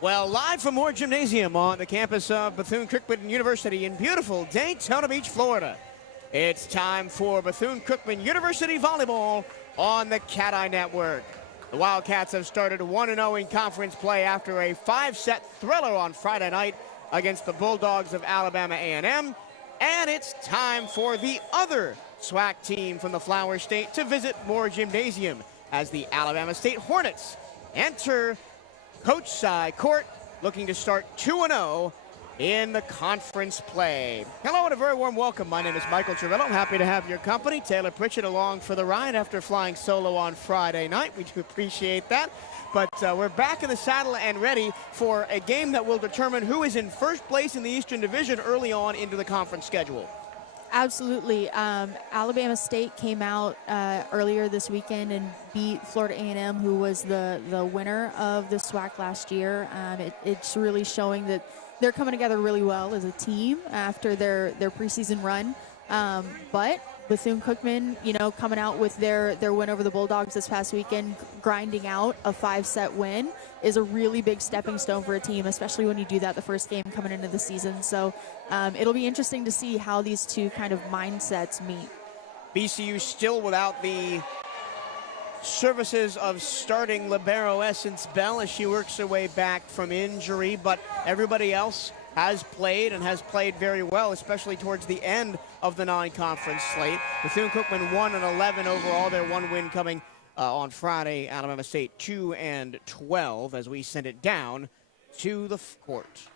Well, live from Moore Gymnasium on the campus of Bethune-Cookman University in beautiful Daytona Beach, Florida. It's time for Bethune-Cookman University Volleyball on the CatEye Network. The Wildcats have started 1-0 in conference play after a 5-set thriller on Friday night against the Bulldogs of Alabama A&M. And it's time for the other SWAC team from the Flower State to visit Moore Gymnasium as the Alabama State Hornets enter Coach Side Court, looking to start 2-0 in the conference play. Hello and a very warm welcome. My name is Michael Travello. I'm happy to have your company. Taylor Pritchett along for the ride after flying solo on Friday night. We do appreciate that. But we're back in the saddle and ready for a game that will determine who is in first place in the Eastern Division early on into the conference schedule. Absolutely. Alabama State came out earlier this weekend and beat Florida A&M, who was the winner of the SWAC last year. It's really showing that they're coming together really well as a team after their preseason run. But Bethune-Cookman, coming out with their win over the Bulldogs this past weekend, grinding out a 5-set win, is a really big stepping stone for a team, especially when you do that the first game coming into the season. So it'll be interesting to see how these two kind of mindsets meet. B-CU still without the services of starting libero Essence Bell as she works her way back from injury, but everybody else has played and has played very well, especially towards the end of the non-conference slate. Bethune-Cookman 1-11 overall, their one win coming on Friday. Alabama State 2-12 as we send it down to the court.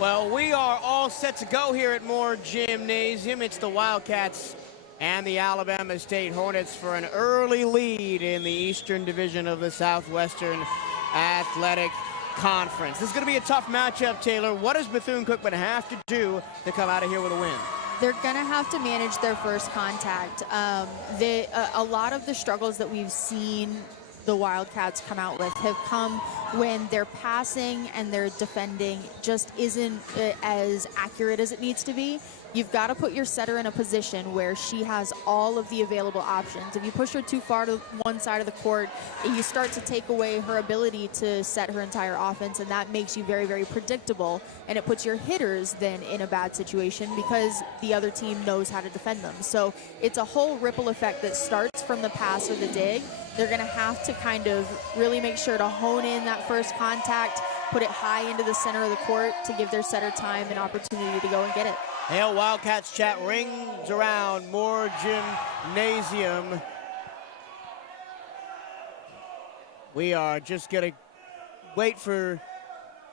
Well, we are all set to go here at Moore Gymnasium. It's the Wildcats and the Alabama State Hornets for an early lead in the Eastern Division of the Southwestern Athletic Conference. This is going to be a tough matchup, Taylor. What does Bethune-Cookman have to do to come out of here with a win? They're going to have to manage their first contact. A lot of the struggles that we've seen the Wildcats come out with have come when their passing and their defending just isn't as accurate as it needs to be. You've got to put your setter in a position where she has all of the available options. If you push her too far to one side of the court, you start to take away her ability to set her entire offense, and that makes you very, very predictable, and it puts your hitters then in a bad situation because the other team knows how to defend them. So it's a whole ripple effect that starts from the pass or the dig. They're going to have to kind of really make sure to hone in that first contact, put it high into the center of the court to give their setter time and opportunity to go and get it. Hail Wildcats chat rings around Moore Gymnasium. We are just going to wait for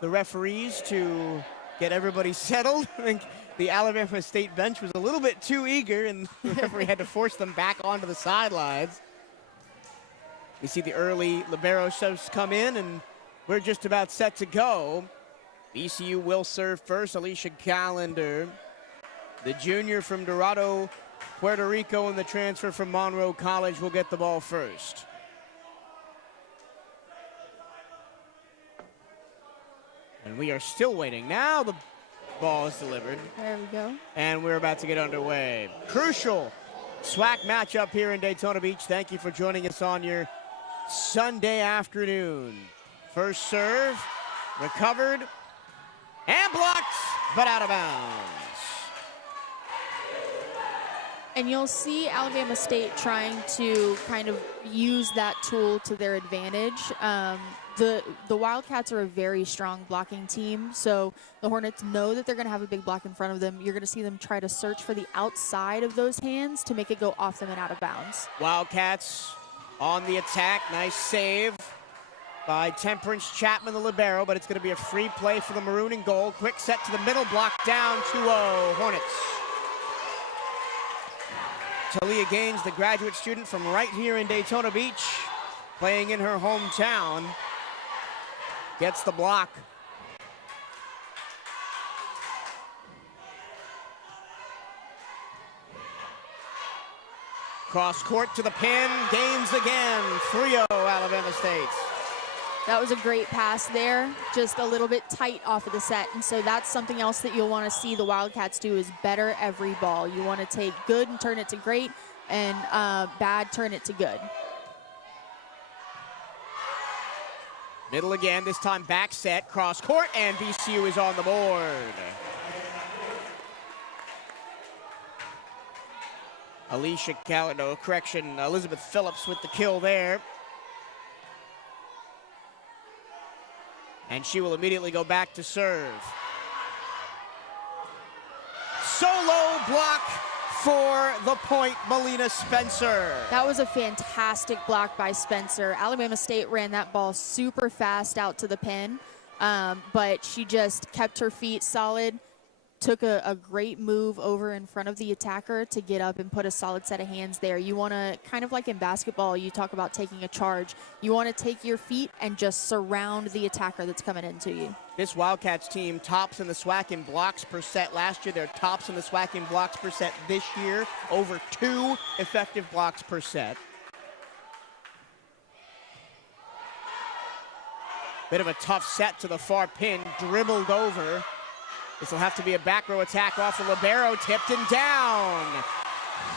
the referees to get everybody settled. I think the Alabama State bench was a little bit too eager, and the referee had to force them back onto the sidelines. We see the early libero subs come in, and we're just about set to go. B-CU will serve first. Alicia Callender, the junior from Dorado, Puerto Rico, and the transfer from Monroe College, will get the ball first. And we are still waiting. Now the ball is delivered. There we go. And we're about to get underway. Crucial SWAC matchup here in Daytona Beach. Thank you for joining us on your Sunday afternoon. First serve, recovered, and blocked, but out of bounds. And you'll see Alabama State trying to kind of use that tool to their advantage. The Wildcats are a very strong blocking team, so the Hornets know that they're going to have a big block in front of them. You're going to see them try to search for the outside of those hands to make it go off them and out of bounds. Wildcats on the attack. Nice save by Temperance Chapman, the libero, but it's going to be a free play for the maroon and gold. Quick set to the middle, block down, 2-0 Hornets. Talia Gaines, the graduate student from right here in Daytona Beach, playing in her hometown, gets the block. Cross court to the pin, Gaines again, 3-0 Alabama State. That was a great pass there, just a little bit tight off of the set. And so that's something else that you'll want to see the Wildcats do, is better every ball. You want to take good and turn it to great, and bad, turn it to good. Middle again, this time back set, cross court, and B-CU is on the board. Alicia Callender, correction, Elizabeth Phillips with the kill there. And she will immediately go back to serve. Solo block for the point, Melina Spencer. That was a fantastic block by Spencer. Alabama State ran that ball super fast out to the pin, but she just kept her feet solid, took a great move over in front of the attacker to get up and put a solid set of hands there. You want to, kind of like in basketball, you talk about taking a charge. You want to take your feet and just surround the attacker that's coming into you. This Wildcats team tops in the SWAC in blocks per set last year. They're tops in the SWAC in blocks per set this year. Over 2 effective blocks per set. Bit of a tough set to the far pin, dribbled over. This will have to be a back row attack off the libero, tipped and down.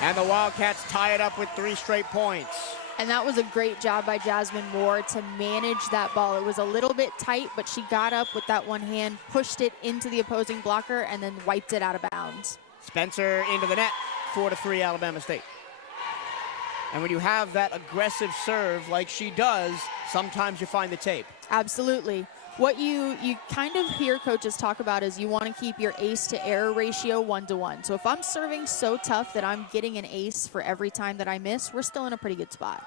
And the Wildcats tie it up with 3 straight points. And that was a great job by Jasmine Moore to manage that ball. It was a little bit tight, but she got up with that one hand, pushed it into the opposing blocker, and then wiped it out of bounds. Spencer into the net, 4-3 Alabama State. And when you have that aggressive serve like she does, sometimes you find the tape. Absolutely. What you kind of hear coaches talk about is you want to keep your ace to error ratio 1-to-1. So if I'm serving so tough that I'm getting an ace for every time that I miss, we're still in a pretty good spot.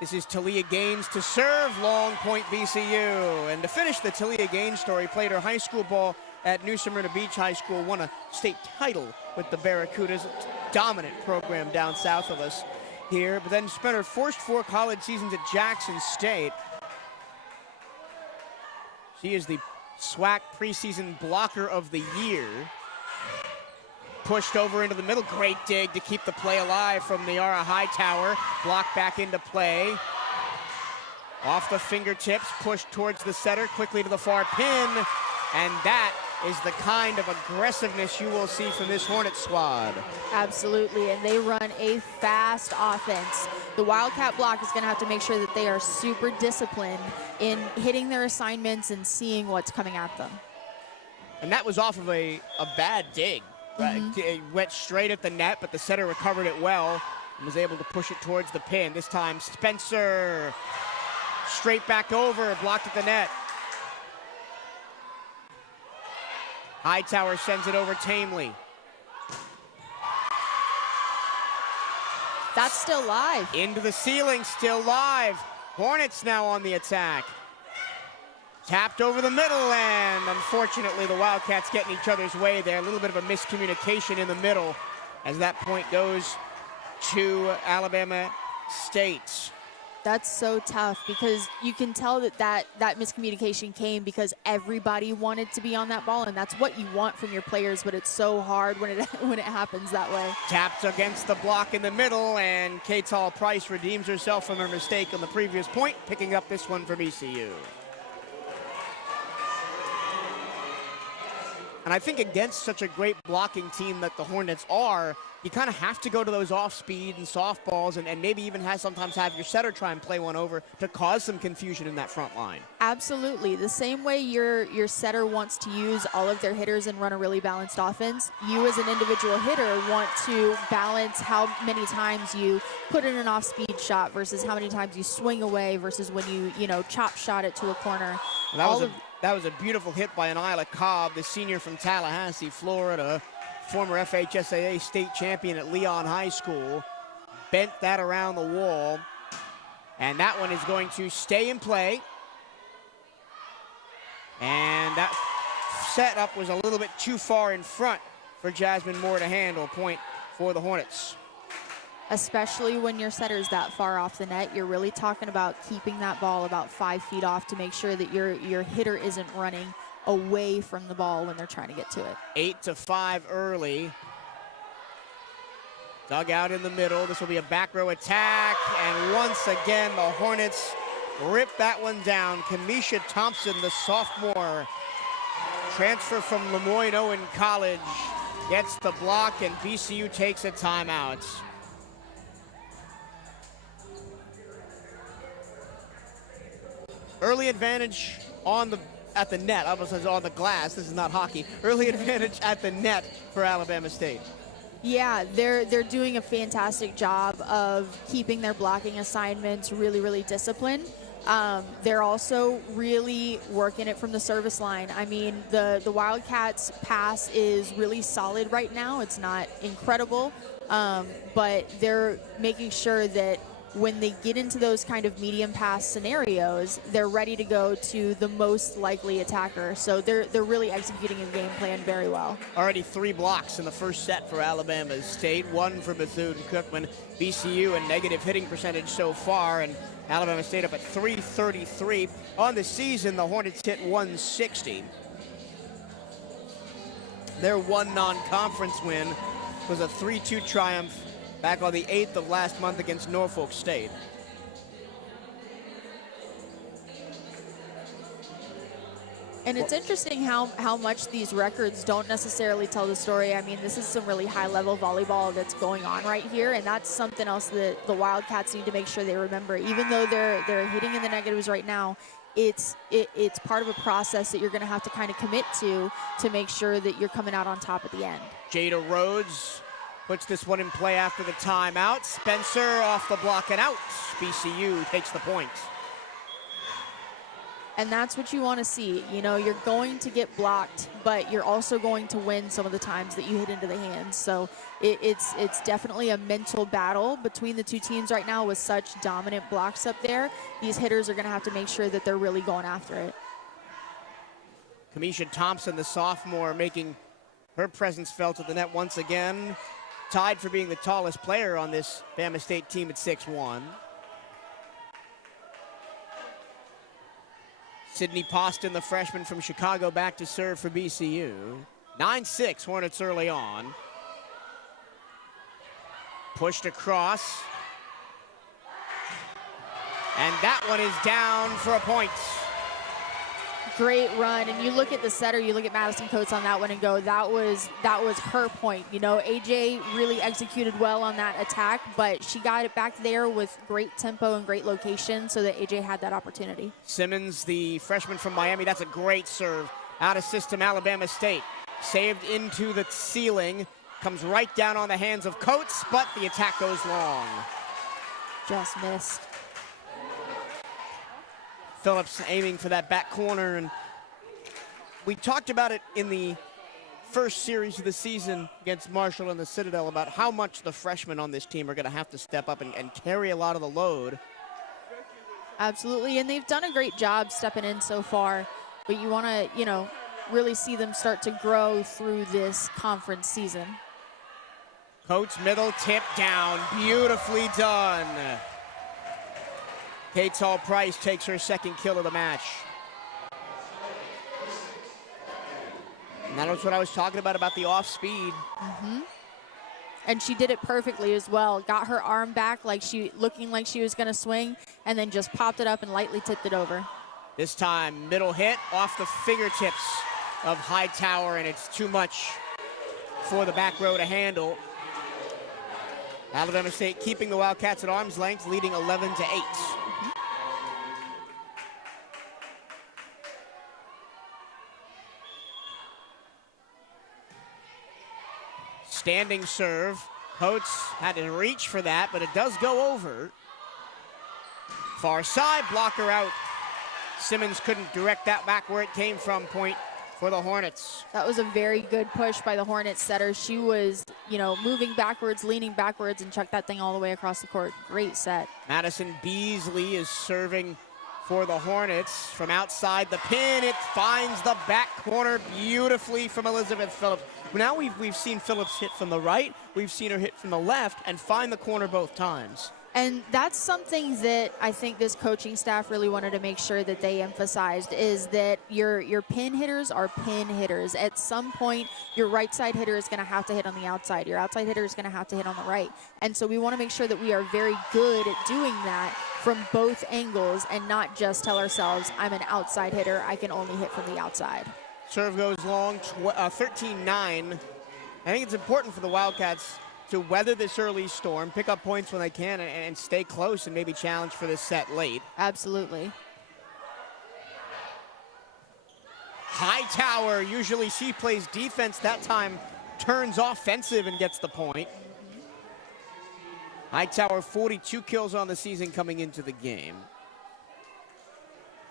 This is Talia Gaines to serve, long point B-CU. And to finish the Talia Gaines story, played her high school ball at New Smyrna Beach High School, won a state title with the Barracudas, dominant program down south of us here, but then spent her first 4 college seasons at Jackson State. She is the SWAC preseason blocker of the year. Pushed over into the middle, great dig to keep the play alive from Niara Hightower. Blocked back into play. Off the fingertips, pushed towards the setter, quickly to the far pin. And that is the kind of aggressiveness you will see from this Hornet squad. Absolutely, and they run a fast offense. The Wildcat block is going to have to make sure that they are super disciplined in hitting their assignments and seeing what's coming at them. And that was off of a bad dig. It went straight at the net, but the setter recovered it well and was able to push it towards the pin. This time, Spencer straight back over, blocked at the net. Hightower sends it over tamely. That's still live. Into the ceiling, still live. Hornets now on the attack. Tapped over the middle, and unfortunately the Wildcats get in each other's way there. A little bit of a miscommunication in the middle as that point goes to Alabama State. That's so tough because you can tell that miscommunication came because everybody wanted to be on that ball, and that's what you want from your players, but it's so hard when it happens that way. Tapped against the block in the middle, and Kate Hall Price redeems herself from her mistake on the previous point, picking up this one for B-CU. And I think against such a great blocking team that the Hornets are, you kind of have to go to those off-speed and softballs and maybe even sometimes have your setter try and play one over to cause some confusion in that front line. Absolutely. The same way your setter wants to use all of their hitters and run a really balanced offense, you as an individual hitter want to balance how many times you put in an off-speed shot versus how many times you swing away versus when you chop shot it to a corner. That was a beautiful hit by Anila Cobb, the senior from Tallahassee, Florida, former FHSAA state champion at Leon High School. Bent that around the wall, and that one is going to stay in play. And that setup was a little bit too far in front for Jasmine Moore to handle. Point for the Hornets. Especially when your setter's that far off the net, you're really talking about keeping that ball about 5 feet off to make sure that your hitter isn't running away from the ball when they're trying to get to it. 8-5 early. Dug out in the middle. This will be a back row attack. And once again, the Hornets rip that one down. Kamisha Thompson, the sophomore, transfer from Lemoyne-Owen College, gets the block, and B-CU takes a timeout. Early advantage at the net. I almost said on the glass. This is not hockey. Early advantage at the net for Alabama State. Yeah, they're doing a fantastic job of keeping their blocking assignments really, really disciplined. They're also really working it from the service line. I mean, the Wildcats' pass is really solid right now. It's not incredible, but they're making sure that when they get into those kind of medium pass scenarios, they're ready to go to the most likely attacker. So they're really executing a game plan very well. Already 3 blocks in the first set for Alabama State, 1 for Bethune-Cookman. B-CU a negative hitting percentage so far, and Alabama State up at .333. On the season, the Hornets hit .160. Their one non-conference win was a 3-2 triumph back on the 8th of last month against Norfolk State. And it's interesting how much these records don't necessarily tell the story. I mean, this is some really high-level volleyball that's going on right here, and that's something else that the Wildcats need to make sure they remember. Even though they're hitting in the negatives right now, it's part of a process that you're going to have to kind of commit to make sure that you're coming out on top at the end. Jada Rhodes puts this one in play after the timeout. Spencer off the block and out. B-CU takes the point. And that's what you want to see. You know, you're going to get blocked, but you're also going to win some of the times that you hit into the hands. So it's definitely a mental battle between the two teams right now with such dominant blocks up there. These hitters are going to have to make sure that they're really going after it. Kamisha Thompson, the sophomore, making her presence felt at the net once again. Tied for being the tallest player on this Bama State team at 6'1". Sydney Poston, the freshman from Chicago, back to serve for BCU. 9-6 Hornets early on. Pushed across. And that one is down for a point. Great run, and you look at the setter, you look at Madison Coates on that one and go, that was her point. You know, AJ really executed well on that attack, but she got it back there with great tempo and great location so that AJ had that opportunity. Simmons, the freshman from Miami, that's a great serve. Out of system, Alabama State. Saved into the ceiling, comes right down on the hands of Coates, but the attack goes long. Just missed. Phillips aiming for that back corner, and we talked about it in the first series of the season against Marshall and the Citadel about how much the freshmen on this team are going to have to step up and carry a lot of the load. Absolutely, and they've done a great job stepping in so far, but you want to, you know, really see them start to grow through this conference season. Coates middle, tip down, beautifully done. Kate Hall-Price takes her second kill of the match. And that was what I was talking about the off speed. And she did it perfectly as well. Got her arm back looking like she was gonna swing, and then just popped it up and lightly tipped it over. This time, middle hit off the fingertips of Hightower, and it's too much for the back row to handle. Alabama State keeping the Wildcats at arm's length, leading 11-8. Standing serve. Coates had to reach for that, but it does go over. Far side, blocker out. Simmons couldn't direct that back where it came from. Point for the Hornets. That was a very good push by the Hornets setter. She was, you know, moving backwards, leaning backwards, and chucked that thing all the way across the court. Great set. Madison Beasley is serving for the Hornets from outside the pin. It finds the back corner beautifully from Elizabeth Phillips. Now we've seen Phillips hit from the right, we've seen her hit from the left and find the corner both times. And that's something that I think this coaching staff really wanted to make sure that they emphasized, is that your pin hitters are pin hitters. At some point, your right side hitter is going to have to hit on the outside. Your outside hitter is going to have to hit on the right. And so we want to make sure that we are very good at doing that from both angles and not just tell ourselves, I'm an outside hitter, I can only hit from the outside. Serve goes long, 13-9. I think it's important for the Wildcats to weather this early storm, pick up points when they can, and stay close and maybe challenge for this set late. Absolutely. Hightower, usually she plays defense, that time turns offensive and gets the point. Hightower, 42 kills on the season coming into the game.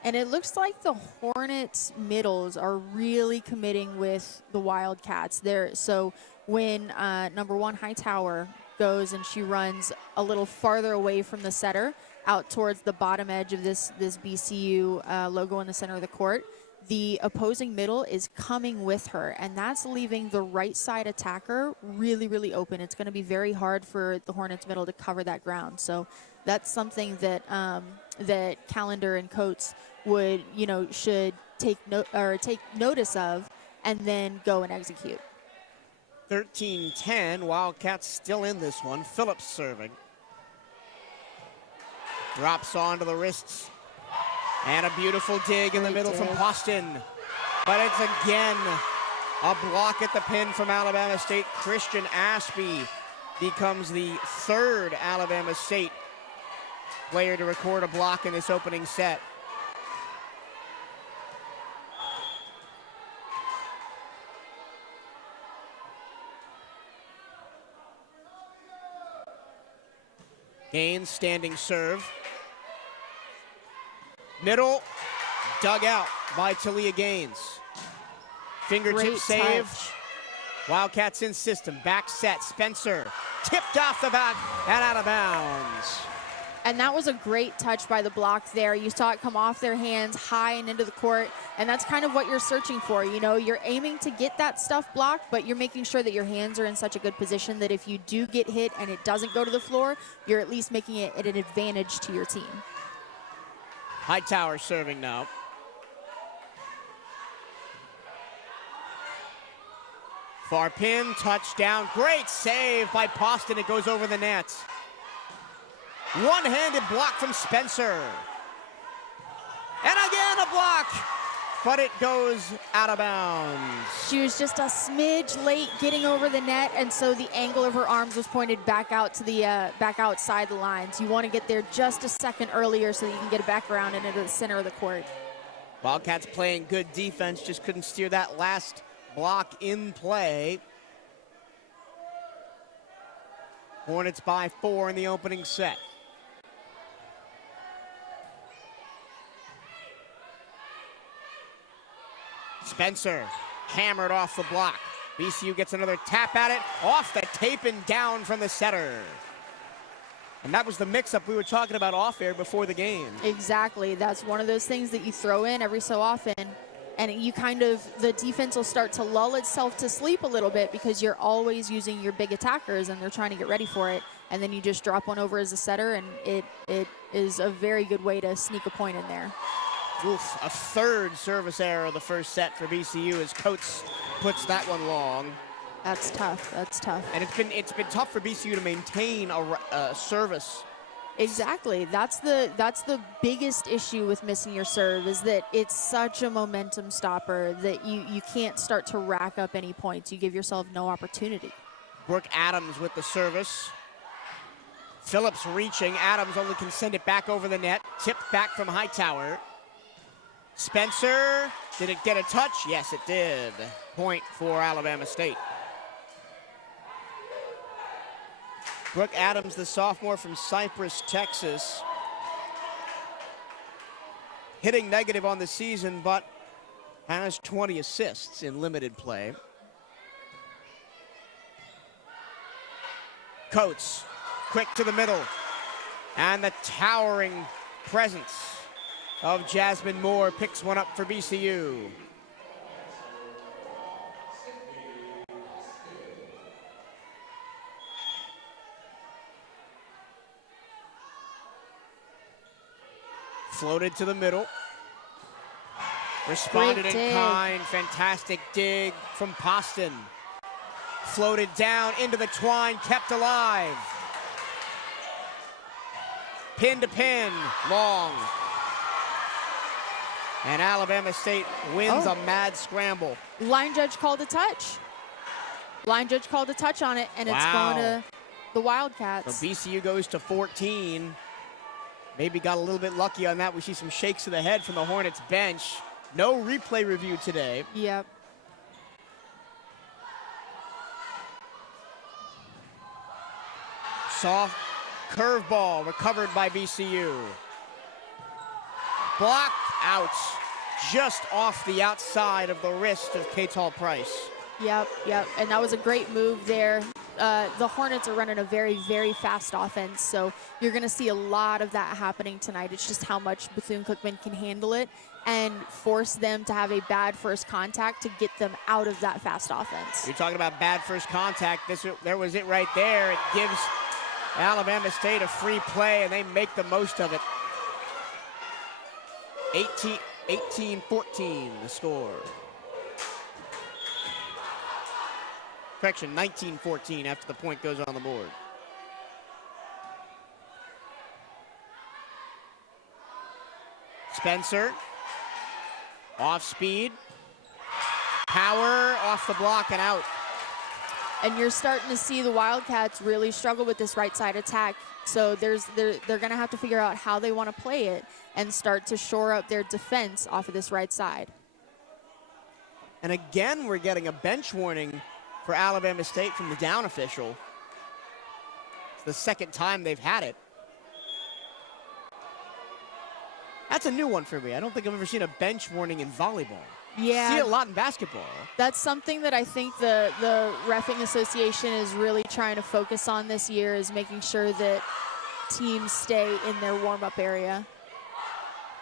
And it looks like the Hornets middles are really committing with the Wildcats there. So when number one Hightower goes and she runs a little farther away from the setter out towards the bottom edge of this BCU logo in the center of the court, the opposing middle is coming with her, and that's leaving the right side attacker really, really open. It's going to be very hard for the Hornets middle to cover that ground. So that's something that that Callender and Coates would, you know, should take notice of and then go and execute. 13-10, Wildcats still in this one. Phillips serving. Drops onto the wrists. And a beautiful dig in the middle from Poston. But it's again a block at the pin from Alabama State. Christian Ashby becomes the third Alabama State player to record a block in this opening set. Gaines, standing serve. Middle, dug out by Talia Gaines. Fingertip save. Wildcats in system, back set, Spencer. Tipped off the back and out of bounds. And that was a great touch by the block there. You saw it come off their hands high and into the court, and that's kind of what you're searching for. You know, you're aiming to get that stuff blocked, but you're making sure that your hands are in such a good position that if you do get hit and it doesn't go to the floor, you're at least making it an advantage to your team. Hightower serving now. Far pin, touchdown. Great save by Poston. It goes over the net. One-handed block from Spencer. And again a block, but it goes out of bounds. She was just a smidge late getting over the net, and so the angle of her arms was pointed back out to the back outside the lines. You want to get there just a second earlier so that you can get it back around and into the center of the court. Wildcats playing good defense, just couldn't steer that last block in play. Hornets by 4 in the opening set. Spencer hammered off the block. B-CU gets another tap at it, off the tape and down from the setter. And that was the mix-up we were talking about off air before the game. Exactly. That's one of those things that you throw in every so often, and you kind of, the defense will start to lull itself to sleep a little bit because you're always using your big attackers and they're trying to get ready for it. And then you just drop one over as a setter, and it is a very good way to sneak a point in there. Oof, a third service error of the first set for B-CU as Coates puts that one long. That's tough. That's tough. And it's been tough for B-CU to maintain a service. Exactly. That's the biggest issue with missing your serve, is that it's such a momentum stopper that you can't start to rack up any points. You give yourself no opportunity. Brooke Adams with the service. Phillips reaching. Adams only can send it back over the net. Tipped back from Hightower. Spencer, did it get a touch? Yes, it did. Point for Alabama State. Brooke Adams, the sophomore from Cypress, Texas. Hitting negative on the season, but has 20 assists in limited play. Coates, quick to the middle. And the towering presence of Jasmine Moore picks one up for B-CU. Floated to the middle. Responded in kind. Fantastic dig from Poston. Floated down into the twine, kept alive. Pin to pin, long. And Alabama State wins a mad scramble. Line judge called a touch. Line judge called a touch on it, and it's going to the Wildcats. So B-CU goes to 14. Maybe got a little bit lucky on that. We see some shakes of the head from the Hornets bench. No replay review today. Yep. Soft curveball recovered by B-CU. Blocked out just off the outside of the wrist of Katal Price. Yep. And that was a great move there. The Hornets are running a very, very fast offense, so you're going to see a lot of that happening tonight. It's just how much Bethune-Cookman can handle it and force them to have a bad first contact to get them out of that fast offense. You're talking about bad first contact. There was it right there. It gives Alabama State a free play, and they make the most of it. 18-14 the score. Correction, 19-14 after the point goes on the board. Spencer, off speed. Power, off the block and out. And you're starting to see the Wildcats really struggle with this right side attack. So they're going to have to figure out how they want to play it and start to shore up their defense off of this right side. And again, we're getting a bench warning for Alabama State from the down official. It's the second time they've had it. That's a new one for me. I don't think I've ever seen a bench warning in volleyball. Yeah. See it a lot in basketball. That's something that I think the Reffing Association is really trying to focus on this year, is making sure that teams stay in their warm-up area.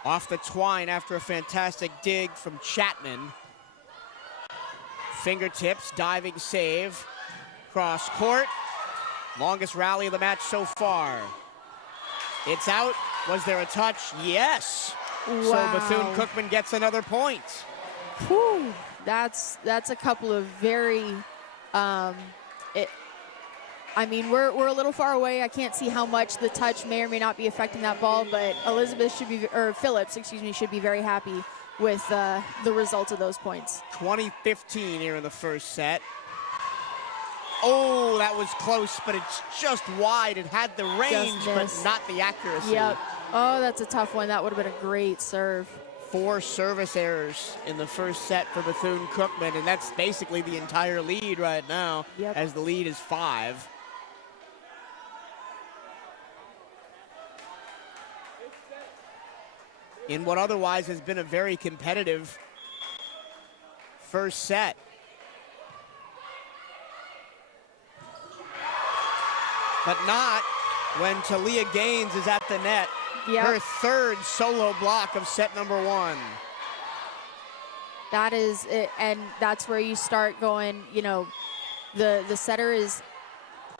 Off the twine after a fantastic dig from Chapman. Fingertips, diving save. Cross court. Longest rally of the match so far. It's out. Was there a touch? Yes. Wow. So Bethune-Cookman gets another point. Whew. That's a couple of very, I mean, we're a little far away. I can't see how much the touch may or may not be affecting that ball, but Phillips, excuse me, should be very happy with the result of those points. 20-15 here in the first set. Oh, that was close, but it's just wide. It had the range, but not the accuracy. Yep. Oh, that's a tough one. That would have been a great serve. 4 service errors in the first set for Bethune-Cookman, and that's basically the entire lead right now, as the lead is 5. In what otherwise has been a very competitive first set. But not when Talia Gaines is at the net. Her third solo block of set number 1. That is it, and that's where you start going, you know, the setter is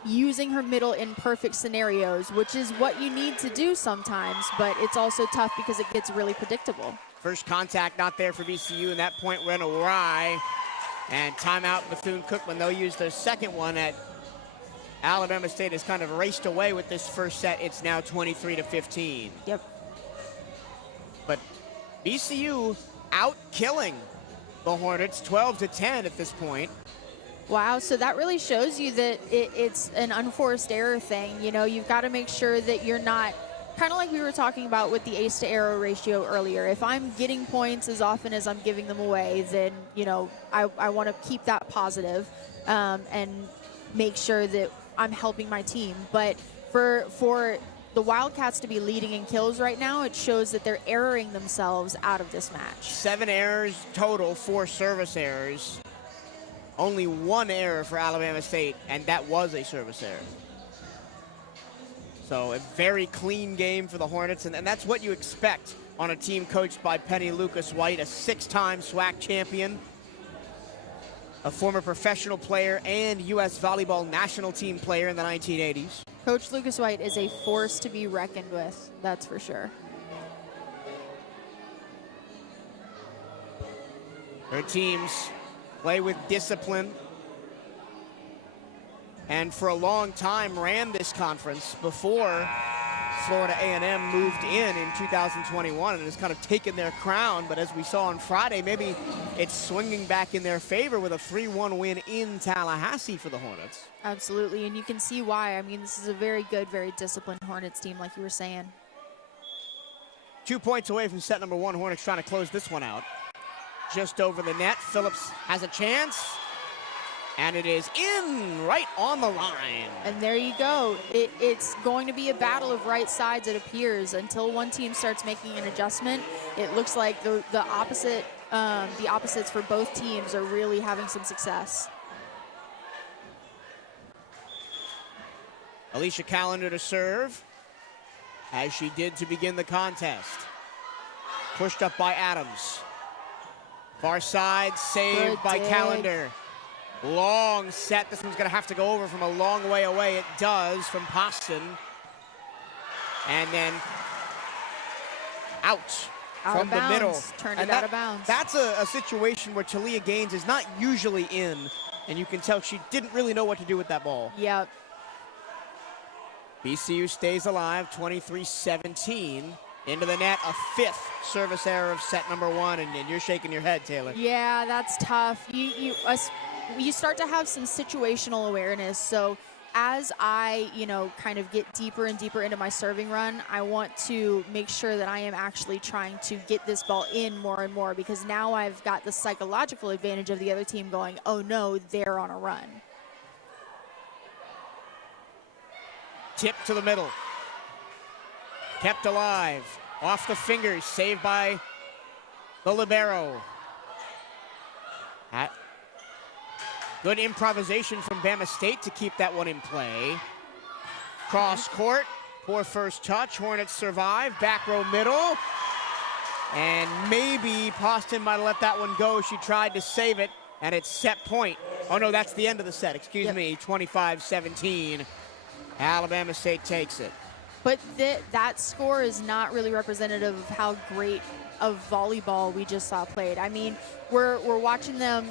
using her middle in perfect scenarios, which is what you need to do sometimes, but it's also tough because it gets really predictable. First contact not there for B-CU, and that point went awry. And timeout Bethune-Cookman. They'll use their second one at Alabama State has kind of raced away with this first set. It's now 23-15. Yep. But B-CU out killing the Hornets 12-10 at this point. Wow, so that really shows you that it's an unforced error thing. You know, you've got to make sure that you're not, kind of like we were talking about with the ace to arrow ratio earlier. If I'm getting points as often as I'm giving them away, then, you know, I want to keep that positive, and make sure that I'm helping my team. But for the Wildcats to be leading in kills right now, it shows that they're erroring themselves out of this match. 7 errors total, 4 service errors. Only 1 error for Alabama State, and that was a service error. So a very clean game for the Hornets, and that's what you expect on a team coached by Penny Lucas-White, a 6-time SWAC champion, a former professional player and U.S. Volleyball national team player in the 1980s. Coach Lucas-White is a force to be reckoned with, that's for sure. Her teams play with discipline, and for a long time ran this conference before Florida A&M moved in 2021 and has kind of taken their crown. But as we saw on Friday, maybe it's swinging back in their favor with a 3-1 win in Tallahassee for the Hornets. Absolutely, and you can see why. I mean, this is a very good, very disciplined Hornets team, like you were saying. 2 points away from set number 1. Hornets trying to close this one out. Just over the net, Phillips has a chance, and it is in right on the line. And there you go. It's going to be a battle of right sides, it appears, until one team starts making an adjustment. It looks like the opposites for both teams are really having some success. Alicia Callender to serve, as she did to begin the contest. Pushed up by Adams. Far side, saved by Callender. Long set. This one's going to have to go over from a long way away. It does from Poston. And then out from the middle. Turned it out of bounds. That's a situation where Talia Gaines is not usually in, and you can tell she didn't really know what to do with that ball. Yep. B-CU stays alive, 23-17. Into the net, a 5th service error of set number 1, and you're shaking your head, Taylor. Yeah, that's tough. You start to have some situational awareness. So as I, kind of get deeper and deeper into my serving run, I want to make sure that I am actually trying to get this ball in more and more, because now I've got the psychological advantage of the other team going, oh no, they're on a run. Tip to the middle. Kept alive. Off the fingers. Saved by the libero. Good improvisation from Bama State to keep that one in play. Cross court. for first touch. Hornets survive. Back row middle. And maybe Poston might have let that one go. She tried to save it, and it's set point. Oh, no, that's the end of the set. Excuse me, 25-17. Alabama State takes it. But that score is not really representative of how great of volleyball we just saw played. I mean, we're watching them,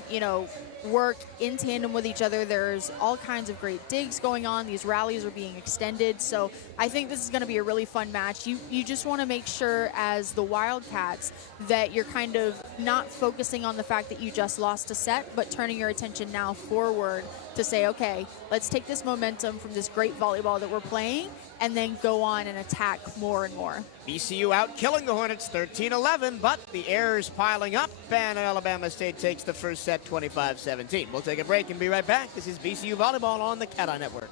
work in tandem with each other. There's all kinds of great digs going on. These rallies are being extended. So I think this is going to be a really fun match. You just want to make sure as the Wildcats that you're kind of not focusing on the fact that you just lost a set, but turning your attention now forward to say, okay, let's take this momentum from this great volleyball that we're playing and then go on and attack more and more. B-CU out killing the Hornets 13-11, but the errors piling up, and Alabama State takes the first set 25-17. We'll take a break and be right back. This is B-CU Volleyball on the CatEye Network.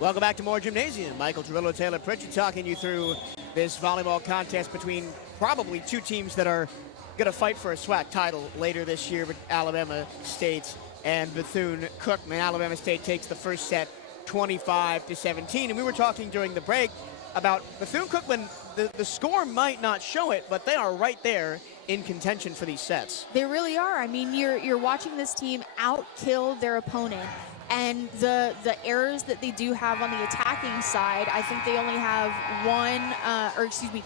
Welcome back to more Gymnasium. Michael Trillo, Taylor Pritchett talking you through this volleyball contest between probably two teams that are going to fight for a SWAC title later this year, with Alabama State and Bethune-Cookman. Alabama State takes the first set 25-17. And we were talking during the break about Bethune-Cookman. The score might not show it, but they are right there in contention for these sets. They really are. I mean, you're watching this team out-kill their opponent. And the errors that they do have on the attacking side, I think they only have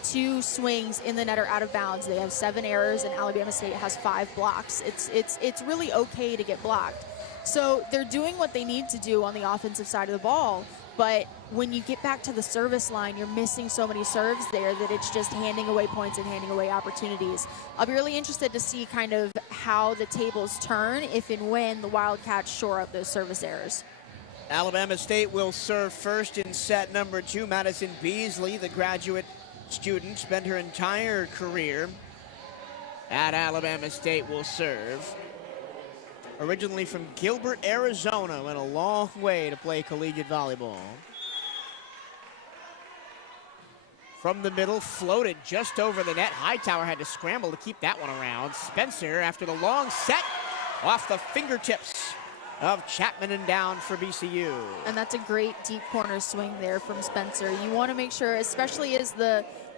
two swings in the net or out of bounds. They have 7 errors, and Alabama State has 5 blocks. It's really okay to get blocked. So they're doing what they need to do on the offensive side of the ball. But when you get back to the service line, you're missing so many serves there that it's just handing away points and handing away opportunities. I'll be really interested to see kind of how the tables turn if and when the Wildcats shore up those service errors. Alabama State will serve first in set number 2. Madison Beasley, the graduate student, spent her entire career at Alabama State, will serve. Originally from Gilbert, Arizona, went a long way to play collegiate volleyball. From the middle, floated just over the net. Hightower had to scramble to keep that one around. Spencer, after the long set, off the fingertips of Chapman and down for B-CU. And that's a great deep corner swing there from Spencer. You want to make sure, especially as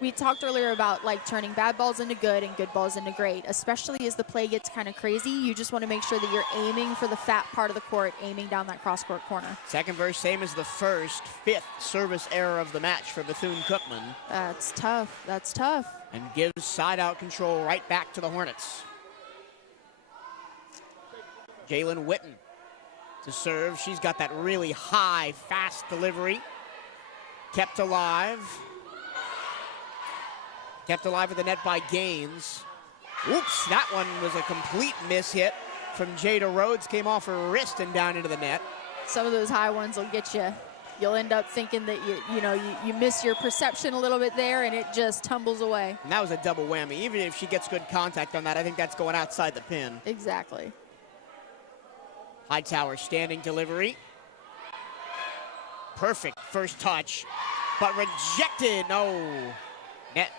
we talked earlier about like turning bad balls into good and good balls into great, especially as the play gets kind of crazy, you just want to make sure that you're aiming for the fat part of the court, aiming down that cross-court corner. Second verse, same as the first, 5th service error of the match for Bethune-Cookman. That's tough. That's tough. And gives side-out control right back to the Hornets. Jalen Witten to serve. She's got that really high, fast delivery. Kept alive. Kept alive at the net by Gaines. Oops, that one was a complete miss hit from Jada Rhodes. Came off her wrist and down into the net. Some of those high ones will get you. you'll end up thinking that you miss your perception a little bit there, and it just tumbles away. And that was a double whammy. Even if she gets good contact on that, I think that's going outside the pin. Exactly. Hightower standing delivery. Perfect first touch, but rejected. No. Net.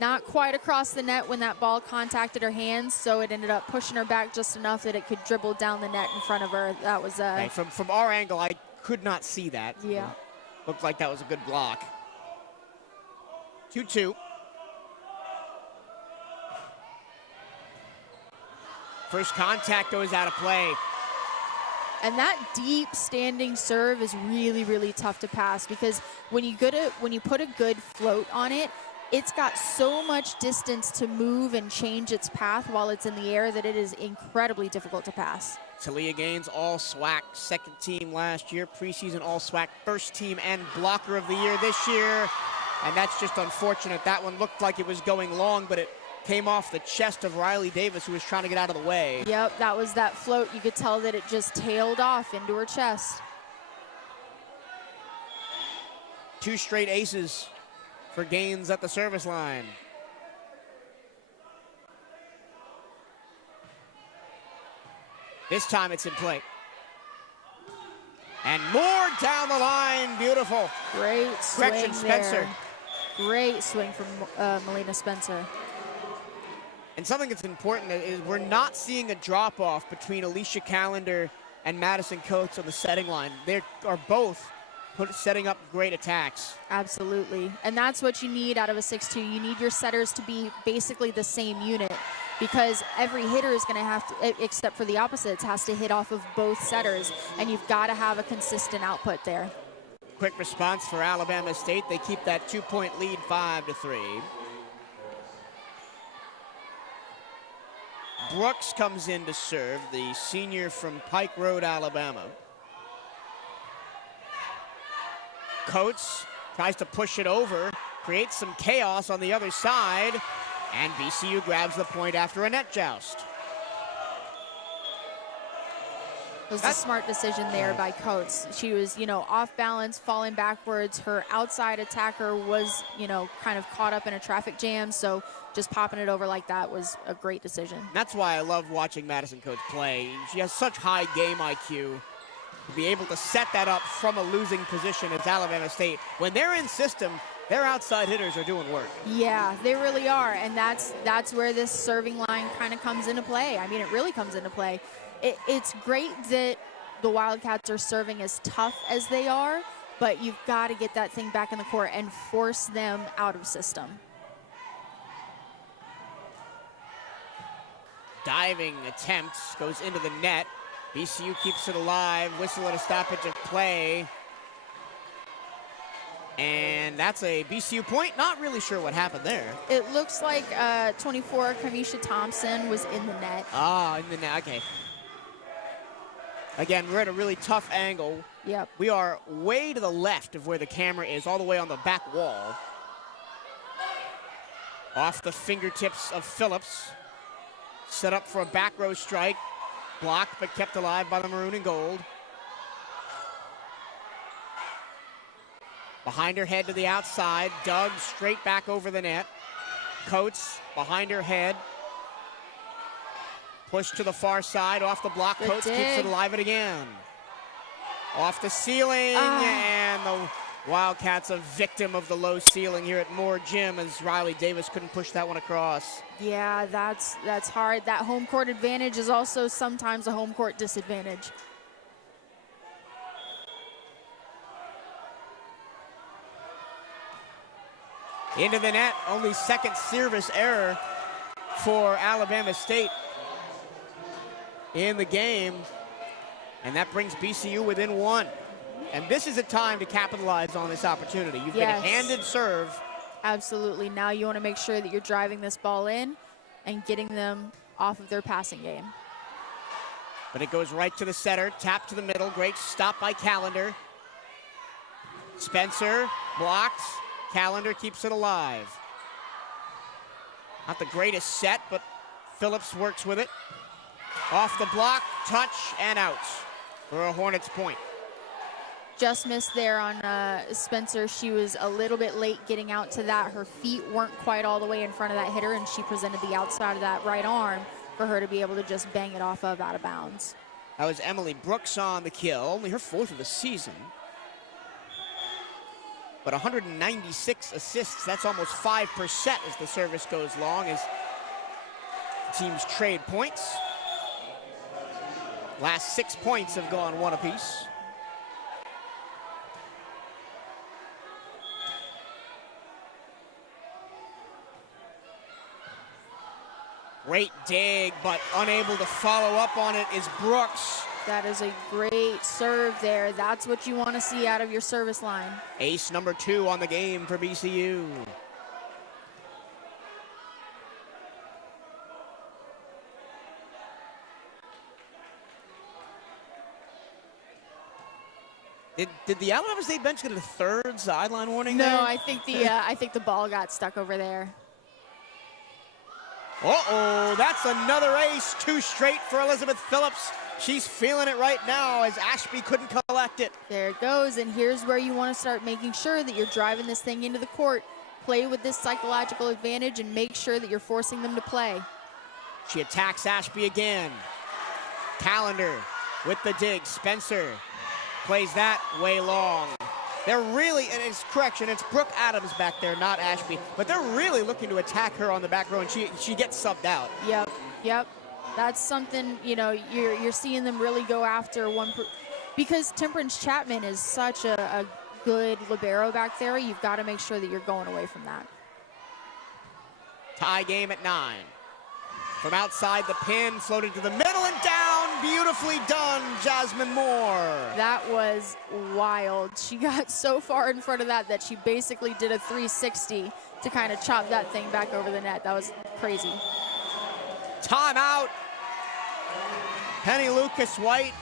Not quite across the net when that ball contacted her hands, so it ended up pushing her back just enough that it could dribble down the net in front of her. That was Hey, from our angle, I could not see that. Yeah. Looked like that was a good block. 2-2. First contact goes out of play. And that deep standing serve is really, really tough to pass, because when you put a good float on it, it's got so much distance to move and change its path while it's in the air that it is incredibly difficult to pass. Talia Gaines, all-SWAC second team last year, preseason all-SWAC first team and blocker of the year this year. And that's just unfortunate. That one looked like it was going long, but it came off the chest of Riley Davis, who was trying to get out of the way. Yep, that was that float. You could tell that it just tailed off into her chest. 2 straight aces for Gaines at the service line. This time it's in play. And more down the line, beautiful. Great swing Gretchen Spencer. there. Great swing from Melina Spencer. And something that's important is we're not seeing a drop-off between Alicia Callender and Madison Coates on the setting line. They are both setting up great attacks. Absolutely. And that's what you need out of a 6-2. You need your setters to be basically the same unit, because every hitter is going to have to, except for the opposites, has to hit off of both setters, and you've got to have a consistent output there. Quick response for Alabama State. They keep that 2-point lead 5-3. Brooks comes in to serve, the senior from Pike Road, Alabama. Coates tries to push it over, creates some chaos on the other side, and BCU grabs the point after a net joust. It was a smart decision there by Coates. She was, off balance, falling backwards. Her outside attacker was, kind of caught up in a traffic jam, so just popping it over like that was a great decision. That's why I love watching Madison Coates play. She has such high game IQ. To be able to set that up from a losing position as Alabama State. When they're in system, their outside hitters are doing work. Yeah, they really are, and that's where this serving line kind of comes into play. I mean, it really comes into play. It's great that the Wildcats are serving as tough as they are, but you've got to get that thing back in the court and force them out of system. Diving attempt goes into the net. BCU keeps it alive. Whistle and a stoppage of play. And that's a BCU point. Not really sure what happened there. It looks like 24, Kamisha Thompson was in the net. Ah, in the net, okay. Again, we're at a really tough angle. Yep. We are way to the left of where the camera is, all the way on the back wall. Off the fingertips of Phillips. Set up for a back row strike. Blocked, but kept alive by the maroon and gold. Behind her head to the outside. Dug straight back over the net. Coates behind her head. Push to the far side, off the block. Good Coates dig. keeps it alive again. Off the ceiling, and the Wildcats a victim of the low ceiling here at Moore Gym, as Riley Davis couldn't push that one across. Yeah, that's hard. That home court advantage is also sometimes a home court disadvantage. Into the net, only second service error for Alabama State in the game, and that brings BCU within 1. And this is a time to capitalize on this opportunity. You've been handed serve. Absolutely. Now you want to make sure that you're driving this ball in and getting them off of their passing game. But it goes right to the setter, tap to the middle. Great stop by Callender. Spencer blocks. Callender keeps it alive. Not the greatest set, but Phillips works with it. Off the block, touch, and out for a Hornets point. Just missed there on Spencer. She was a little bit late getting out to that. Her feet weren't quite all the way in front of that hitter, and she presented the outside of that right arm for her to be able to just bang it off of out of bounds. That was Emily Brooks on the kill, only her 4th of the season. But 196 assists, that's almost 5% as the service goes long, as teams trade points. Last 6 points have gone one apiece. Great dig, but unable to follow up on it is Brooks. That is a great serve there. That's what you want to see out of your service line. Ace number 2 on the game for BCU. Did the Alabama State bench get a 3rd sideline warning there? No, I think the ball got stuck over there. Uh-oh, that's another ace. 2 straight for Elizabeth Phillips. She's feeling it right now as Ashby couldn't collect it. There it goes, and here's where you want to start making sure that you're driving this thing into the court. Play with this psychological advantage and make sure that you're forcing them to play. She attacks Ashby again. Callender with the dig. Spencer plays that way long. They're really, and it's correction, it's Brooke Adams back there, not Ashby, but they're really looking to attack her on the back row, and she gets subbed out. Yep. That's something, you know, you're seeing them really go after because Temperance Chapman is such a good libero back there. You've got to make sure that you're going away from that. Tie game at 9. From outside the pin, floated to the middle and down. Beautifully done, Jasmine Moore. That was wild. She got so far in front of that she basically did a 360 to kind of chop that thing back over the net. That was crazy. Timeout. Penny Lucas-White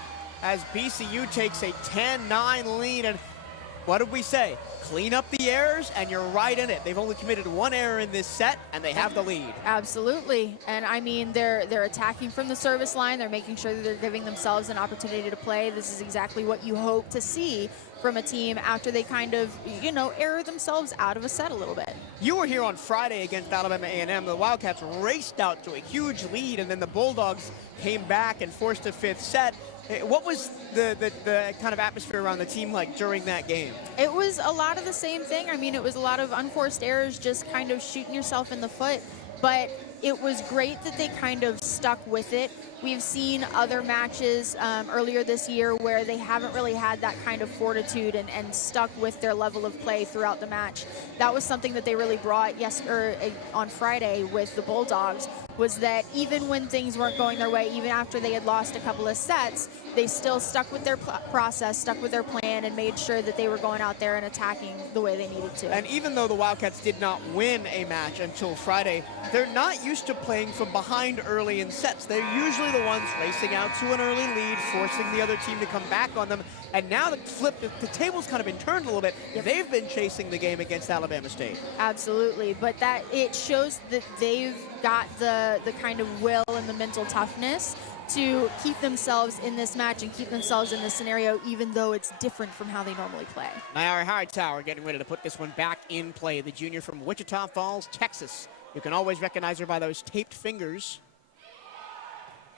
as BCU takes a 10-9 lead. And what did we say? Clean up the errors, and you're right in it. They've only committed 1 error in this set, and they have the lead. Absolutely. And I mean, they're attacking from the service line. They're making sure that they're giving themselves an opportunity to play. This is exactly what you hope to see from a team after they kind of, you know, error themselves out of a set a little bit. You were here on Friday against Alabama A&M. The Wildcats raced out to a huge lead, and then the Bulldogs came back and forced a 5th set. What was the kind of atmosphere around the team like during that game? It was a lot of the same thing. I mean, it was a lot of unforced errors, just kind of shooting yourself in the foot. But it was great that they kind of stuck with it. We've seen other matches earlier this year where they haven't really had that kind of fortitude and stuck with their level of play throughout the match. That was something that they really brought on Friday with the Bulldogs, was that even when things weren't going their way, even after they had lost a couple of sets, they still stuck with their process, stuck with their plan, and made sure that they were going out there and attacking the way they needed to. And even though the Wildcats did not win a match until Friday, they're not used to playing from behind early in sets. They're usually the ones racing out to an early lead, forcing the other team to come back on them. And now the table's kind of been turned a little bit. Yep. They've been chasing the game against Alabama State. Absolutely, but that it shows that they've got the kind of will and the mental toughness to keep themselves in this match and keep themselves in this scenario, even though it's different from how they normally play. Nyara Hightower getting ready to put this one back in play. The junior from Wichita Falls, Texas. You can always recognize her by those taped fingers.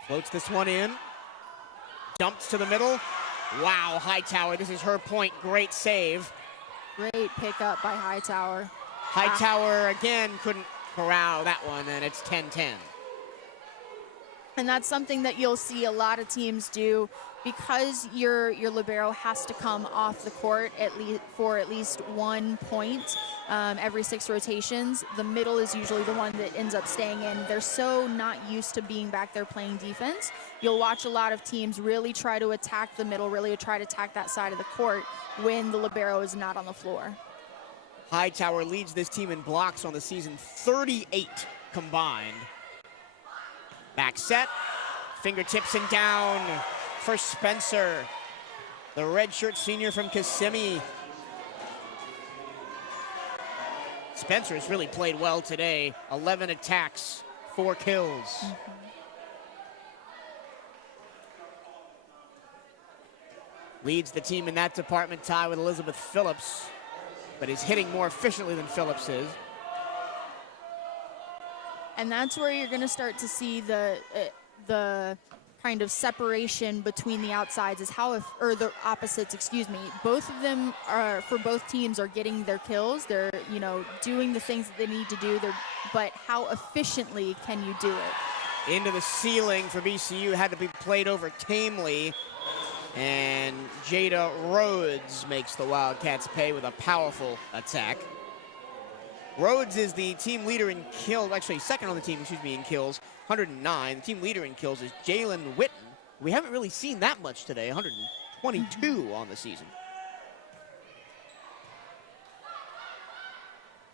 Floats this one in. Dumps to the middle. Wow, Hightower, this is her point. Great save. Great pickup by Hightower. Hightower, again, couldn't corral that one, and it's 10-10. And that's something that you'll see a lot of teams do, because your libero has to come off the court for at least 1 point every 6 rotations. The middle is usually the one that ends up staying in. They're so not used to being back there playing defense. You'll watch a lot of teams really try to attack the middle, really try to attack that side of the court when the libero is not on the floor. Hightower leads this team in blocks on the season, 38 combined. Back set, fingertips and down for Spencer, the redshirt senior from Kissimmee. Spencer has really played well today. 11 attacks, 4 kills. leads the team in that department, tie with Elizabeth Phillips, but is hitting more efficiently than Phillips is. And that's where you're going to start to see the kind of separation between the outsides is or the opposites, excuse me. Both of them are, for both teams, are getting their kills. They're, doing the things that they need to do. But how efficiently can you do it? Into the ceiling for B-CU, had to be played over tamely. And Jada Rhodes makes the Wildcats pay with a powerful attack. Rhodes is the team leader in kills, actually second on the team, in kills, 109. The team leader in kills is Jalen Witten. We haven't really seen that much today, 122 on the season.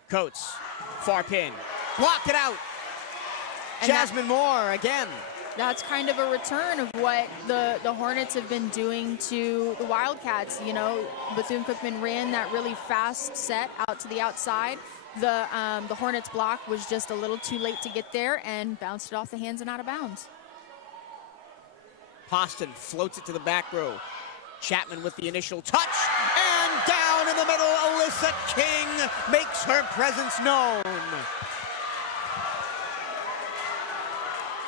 Coates, far pin, block it out. And Jasmine Moore again. That's kind of a return of what the Hornets have been doing to the Wildcats. Bethune-Cookman ran that really fast set out to the outside. The Hornets block was just a little too late to get there and bounced it off the hands and out of bounds. Poston floats it to the back row. Chapman with the initial touch, and down in the middle, Alyssa King makes her presence known.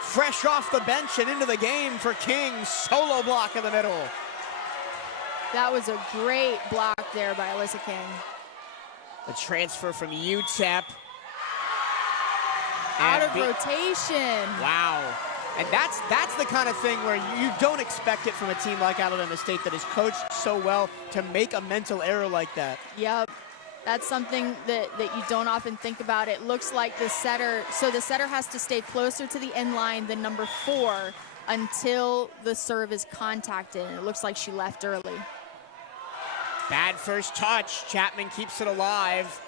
Fresh off the bench and into the game for King, solo block in the middle. That was a great block there by Alyssa King. The transfer from UTEP. Out of rotation. Wow. And that's the kind of thing where you don't expect it from a team like Alabama State that is coached so well to make a mental error like that. Yep. That's something that you don't often think about. It looks like the setter has to stay closer to the end line than number 4 until the serve is contacted. And it looks like she left early. Bad first touch. Chapman keeps it alive.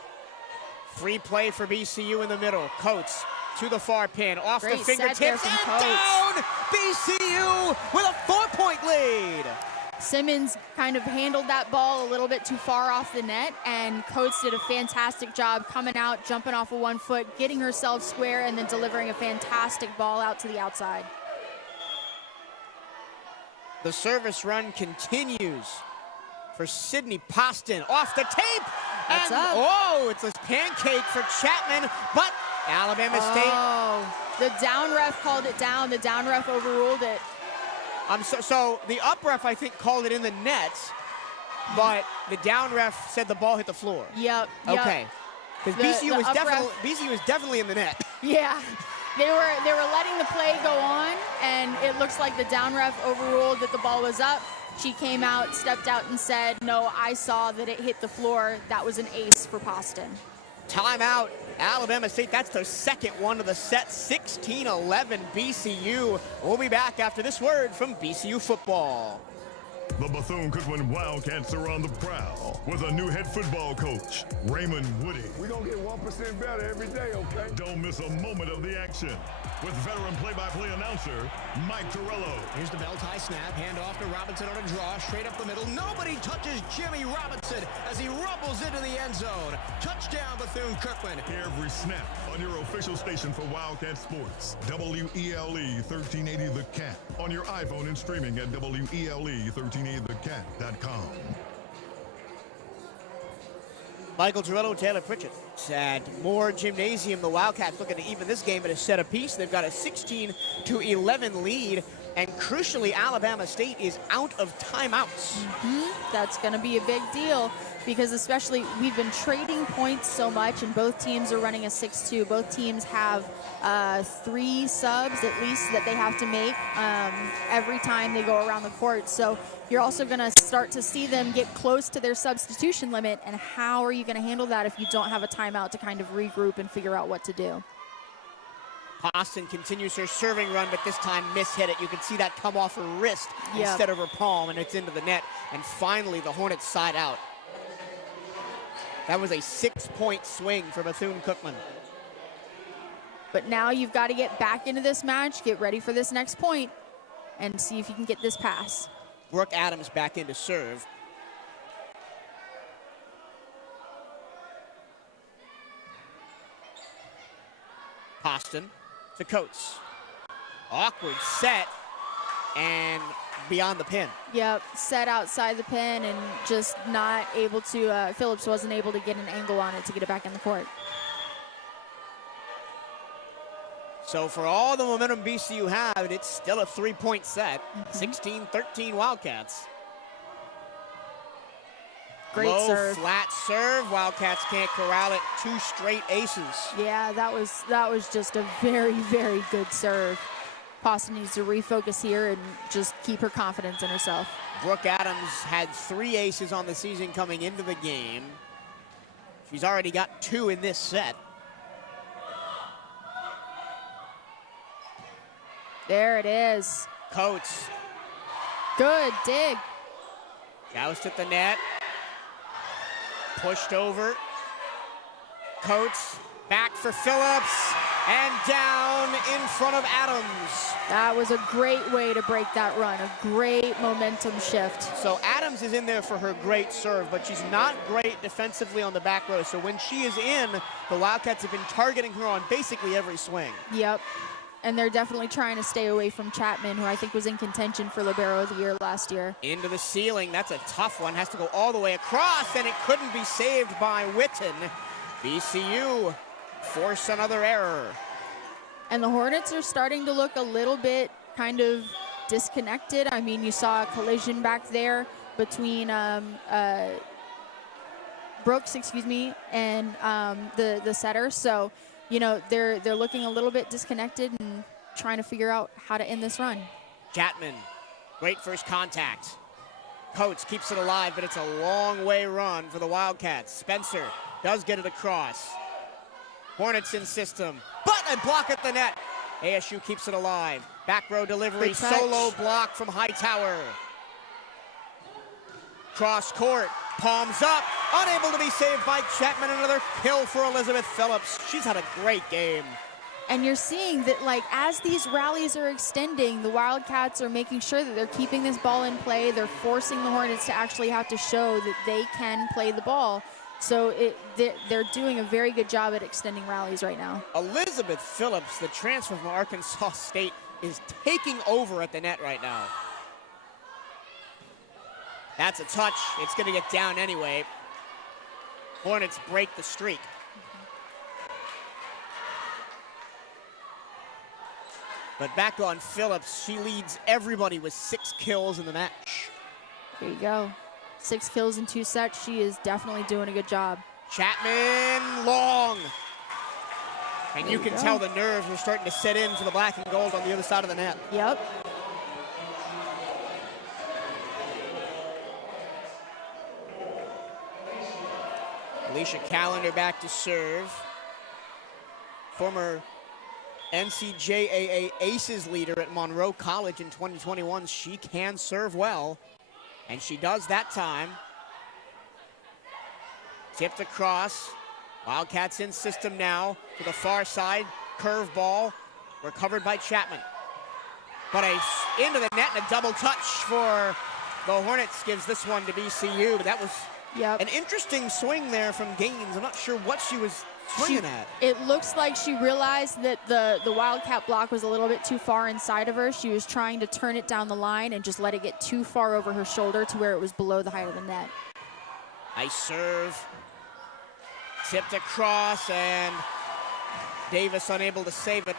Free play for B-CU in the middle. Coates to the far pin, off Great the fingertips, and Coates. down! B-CU with a 4-point lead. Simmons kind of handled that ball a little bit too far off the net, and Coates did a fantastic job coming out, jumping off of 1 foot, getting herself square, and then delivering a fantastic ball out to the outside. The service run continues for Sydney Poston, off the tape. That's and, up. Oh, it's a pancake for Chapman, but Alabama State. Oh, the down ref called it down. The down ref overruled it. So the up ref, I think, called it in the net, but the down ref said the ball hit the floor. Yep. Okay. Because BCU was definitely in the net. Yeah. They were letting the play go on, and it looks like the down ref overruled that the ball was up. She came out, stepped out, and said, "No, I saw that it hit the floor. That was an ace for Poston." Timeout. Alabama State, that's their second one of the set, 16-11 BCU. We'll be back after this word from BCU football. The Bethune-Cookman Wildcats are on the prowl with a new head football coach, Raymond Woody. We're going to get 1% better every day, okay? Don't miss a moment of the action with veteran play-by-play announcer, Mike Torello. Here's the belt high snap, hand off to Robinson on a draw, straight up the middle. Nobody touches Jimmy Robinson as he rumbles into the end zone. Touchdown, Bethune-Cookman. Every snap on your official station for Wildcat Sports, WELE 1380 The Cat. On your iPhone and streaming at WELE1380thecat.com. Michael Torello, Taylor Pritchett. At Moore Gymnasium, the Wildcats looking to even this game at a set apiece. They've got a 16-11 lead, and crucially, Alabama State is out of timeouts. That's going to be a big deal because especially we've been trading points so much, and both teams are running a 6-2. Both teams have 3 subs at least that they have to make every time they go around the court. So you're also going to start to see them get close to their substitution limit, and how are you going to handle that if you don't have a timeout to kind of regroup and figure out what to do? Poston continues her serving run, but this time mishit it. You can see that come off her wrist instead of her palm, and it's into the net. And finally, the Hornets side out. That was a 6-point swing for Bethune-Cookman. But now you've got to get back into this match, get ready for this next point, and see if you can get this pass. Brooke Adams back in to serve. Poston to Coates. Awkward set, and beyond the pin. Yep, set outside the pin and just not able to, Phillips wasn't able to get an angle on it to get it back in the court. So for all the momentum BCU had, it's still a 3-point set. 16-13 Wildcats. Great Low, serve. flat serve. Wildcats can't corral it. 2 straight aces. Yeah, that was just a very, very good serve. Pasta needs to refocus here and just keep her confidence in herself. Brooke Adams had 3 aces on the season coming into the game. She's already got 2 in this set. There it is. Coates. Good dig. Joust at the net. Pushed over. Coates back for Phillips. And down in front of Adams. That was a great way to break that run. A great momentum shift. So Adams is in there for her great serve, but she's not great defensively on the back row. So when she is in, the Wildcats have been targeting her on basically every swing. Yep. And they're definitely trying to stay away from Chapman, who I think was in contention for Libero of the Year last year. Into the ceiling. That's a tough one. Has to go all the way across, and it couldn't be saved by Witten. BCU force another error. And the Hornets are starting to look a little bit kind of disconnected. I mean, you saw a collision back there between Brooks, and the setter. So, you know, they're looking a little bit disconnected and trying to figure out how to end this run. Chapman, great first contact. Coates keeps it alive, but it's a long way run for the Wildcats. Spencer does get it across. Hornets in system, but a block at the net. ASU keeps it alive. Back row delivery, solo block from Hightower. Cross court, palms up, unable to be saved by Chapman. Another kill for Elizabeth Phillips. She's had a great game. And you're seeing that, like, as these rallies are extending, the Wildcats are making sure that they're keeping this ball in play. They're forcing the Hornets to actually have to show that they can play the ball. So they're doing a very good job at extending rallies right now. Elizabeth Phillips, the transfer from Arkansas State, is taking over at the net right now. That's a touch. It's going to get down anyway. Hornets break the streak. But back on Phillips, she leads everybody with 6 kills in the match. There you go. 6 kills in 2 sets. She is definitely doing a good job. Chapman, long. And you can tell the nerves are starting to set in for the black and gold on the other side of the net. Yep. Alicia Callender back to serve. Former NCJAA Aces leader at Monroe College in 2021. She can serve well, and she does that time. Tipped across. Wildcats in system now to the far side. Curve ball recovered by Chapman. But into the net and a double touch for the Hornets gives this one to BCU. But that was an interesting swing there from Gaines. I'm not sure what she was swinging at. It looks like she realized that the Wildcat block was a little bit too far inside of her. She was trying to turn it down the line and just let it get too far over her shoulder to where it was below the height of the net. Nice serve. Tipped across, and Davis unable to save it.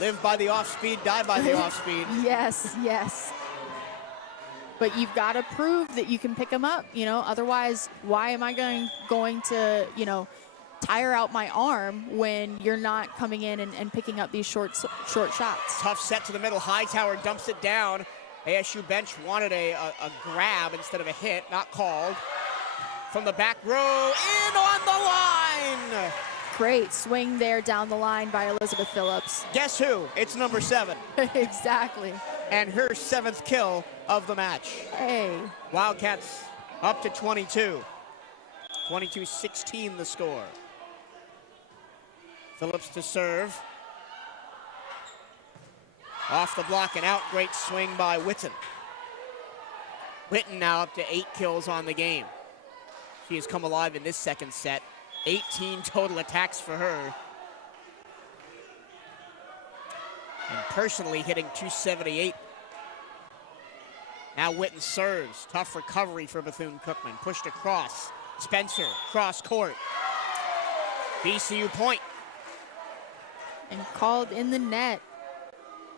Live by the off-speed, die by the off-speed. Yes, yes. But you've got to prove that you can pick them up, you know. Otherwise, why am I going to, you know, tire out my arm when you're not coming in and picking up these short shots? Tough set to the middle. Hightower dumps it down. ASU bench wanted a grab instead of a hit, not called. From the back row, in on the line! Great swing there down the line by Elizabeth Phillips. Guess who? It's number 7. Exactly. And her 7th kill of the match. Hey. Wildcats up to 22. 22-16 the score. Phillips to serve. Off the block and out. Great swing by Witten. Witten now up to 8 kills on the game. She has come alive in this second set. 18 total attacks for her. And personally hitting 278. Now Witten serves. Tough recovery for Bethune-Cookman. Pushed across. Spencer, cross court. B-CU point. And called in the net.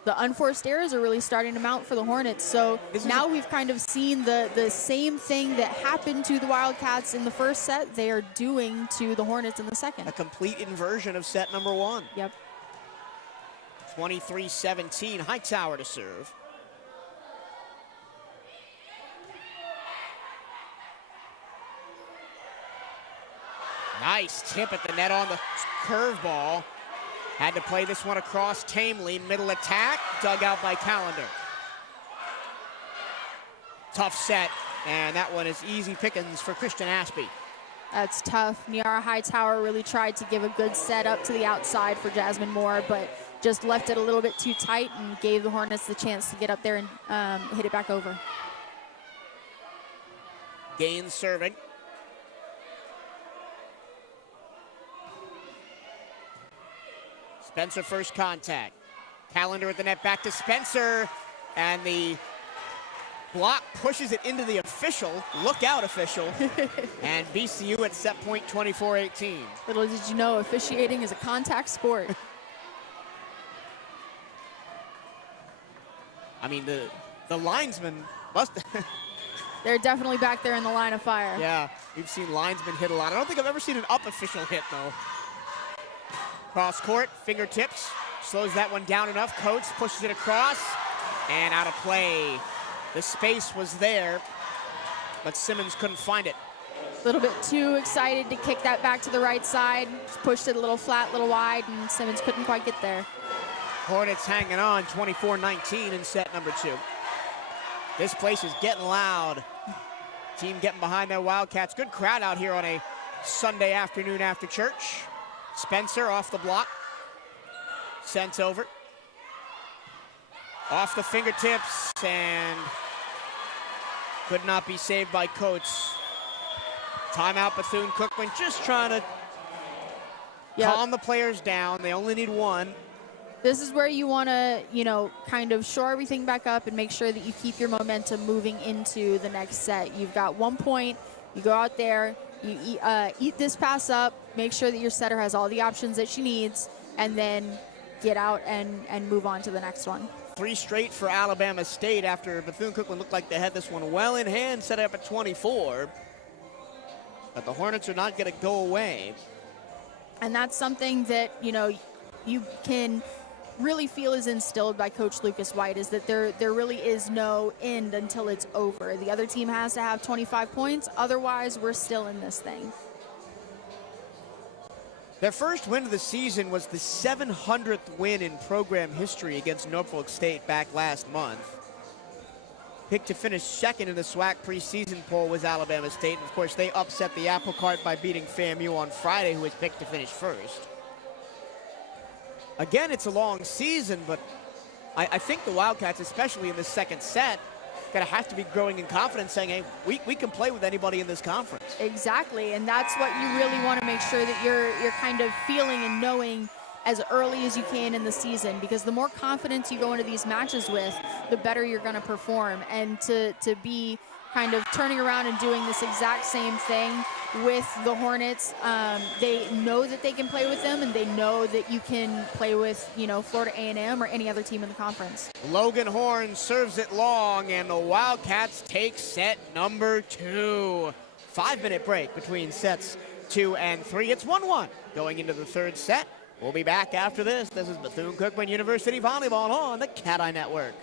The unforced errors are really starting to mount for the Hornets. So now we've kind of seen the same thing that happened to the Wildcats in the first set, they are doing to the Hornets in the second. A complete inversion of set number one. Yep. 23-17, Hightower to serve. Nice tip at the net on the curveball. Had to play this one across tamely. Middle attack, dug out by Callender. Tough set, and that one is easy pickings for Christian Aspey. That's tough. Niara Hightower really tried to give a good set up to the outside for Jasmine Moore, but just left it a little bit too tight and gave the Hornets the chance to get up there and hit it back over. Gaines serving. Spencer first contact. Callender at the net, back to Spencer, and the block pushes it into the official. Look out, official. And B-CU at set point 24-18. Little did you know, officiating is a contact sport. I mean, the linesman must... They're definitely back there in the line of fire. Yeah, we've seen linesmen hit a lot. I don't think I've ever seen an up official hit, though. Cross court, fingertips, slows that one down enough. Coates pushes it across, and out of play. The space was there, but Simmons couldn't find it. A little bit too excited to kick that back to the right side. Just pushed it a little flat, a little wide, and Simmons couldn't quite get there. Hornets hanging on, 24-19 in set number two. This place is getting loud. Team getting behind their Wildcats. Good crowd out here on a Sunday afternoon after church. Spencer off the block. Sent over. Off the fingertips, and could not be saved by Coates. Timeout, Bethune-Cookman just trying to calm the players down. They only need one. This is where you want to, kind of shore everything back up and make sure that you keep your momentum moving into the next set. You've got 1 point. You go out there, you eat this pass up, make sure that your setter has all the options that she needs, and then get out and move on to the next one. 3 straight for Alabama State after Bethune-Cookman looked like they had this one well in hand, set up at 24. But the Hornets are not going to go away. And that's something that, you can really feel is instilled by Coach Lucas White, is that there really is no end until it's over. The other team has to have 25 points. Otherwise, we're still in this thing. Their first win of the season was the 700th win in program history against Norfolk State back last month. Picked to finish second in the SWAC preseason poll was Alabama State. And of course, they upset the apple cart by beating FAMU on Friday, who was picked to finish first. Again, it's a long season, but I think the Wildcats, especially in the second set, going to have to be growing in confidence, saying, hey, we can play with anybody in this conference. Exactly, and that's what you really want to make sure that you're kind of feeling and knowing as early as you can in the season, because the more confidence you go into these matches with, the better you're going to perform. And to be kind of turning around and doing this exact same thing with the Hornets, they know that they can play with them, and they know that you can play with, Florida A&M or any other team in the conference. Logan Horn serves it long, and the Wildcats take set number 2. 5-minute break between sets 2 and 3. It's 1-1 going into the third set. We'll be back after this. This is Bethune-Cookman University Volleyball on the CatEye Network.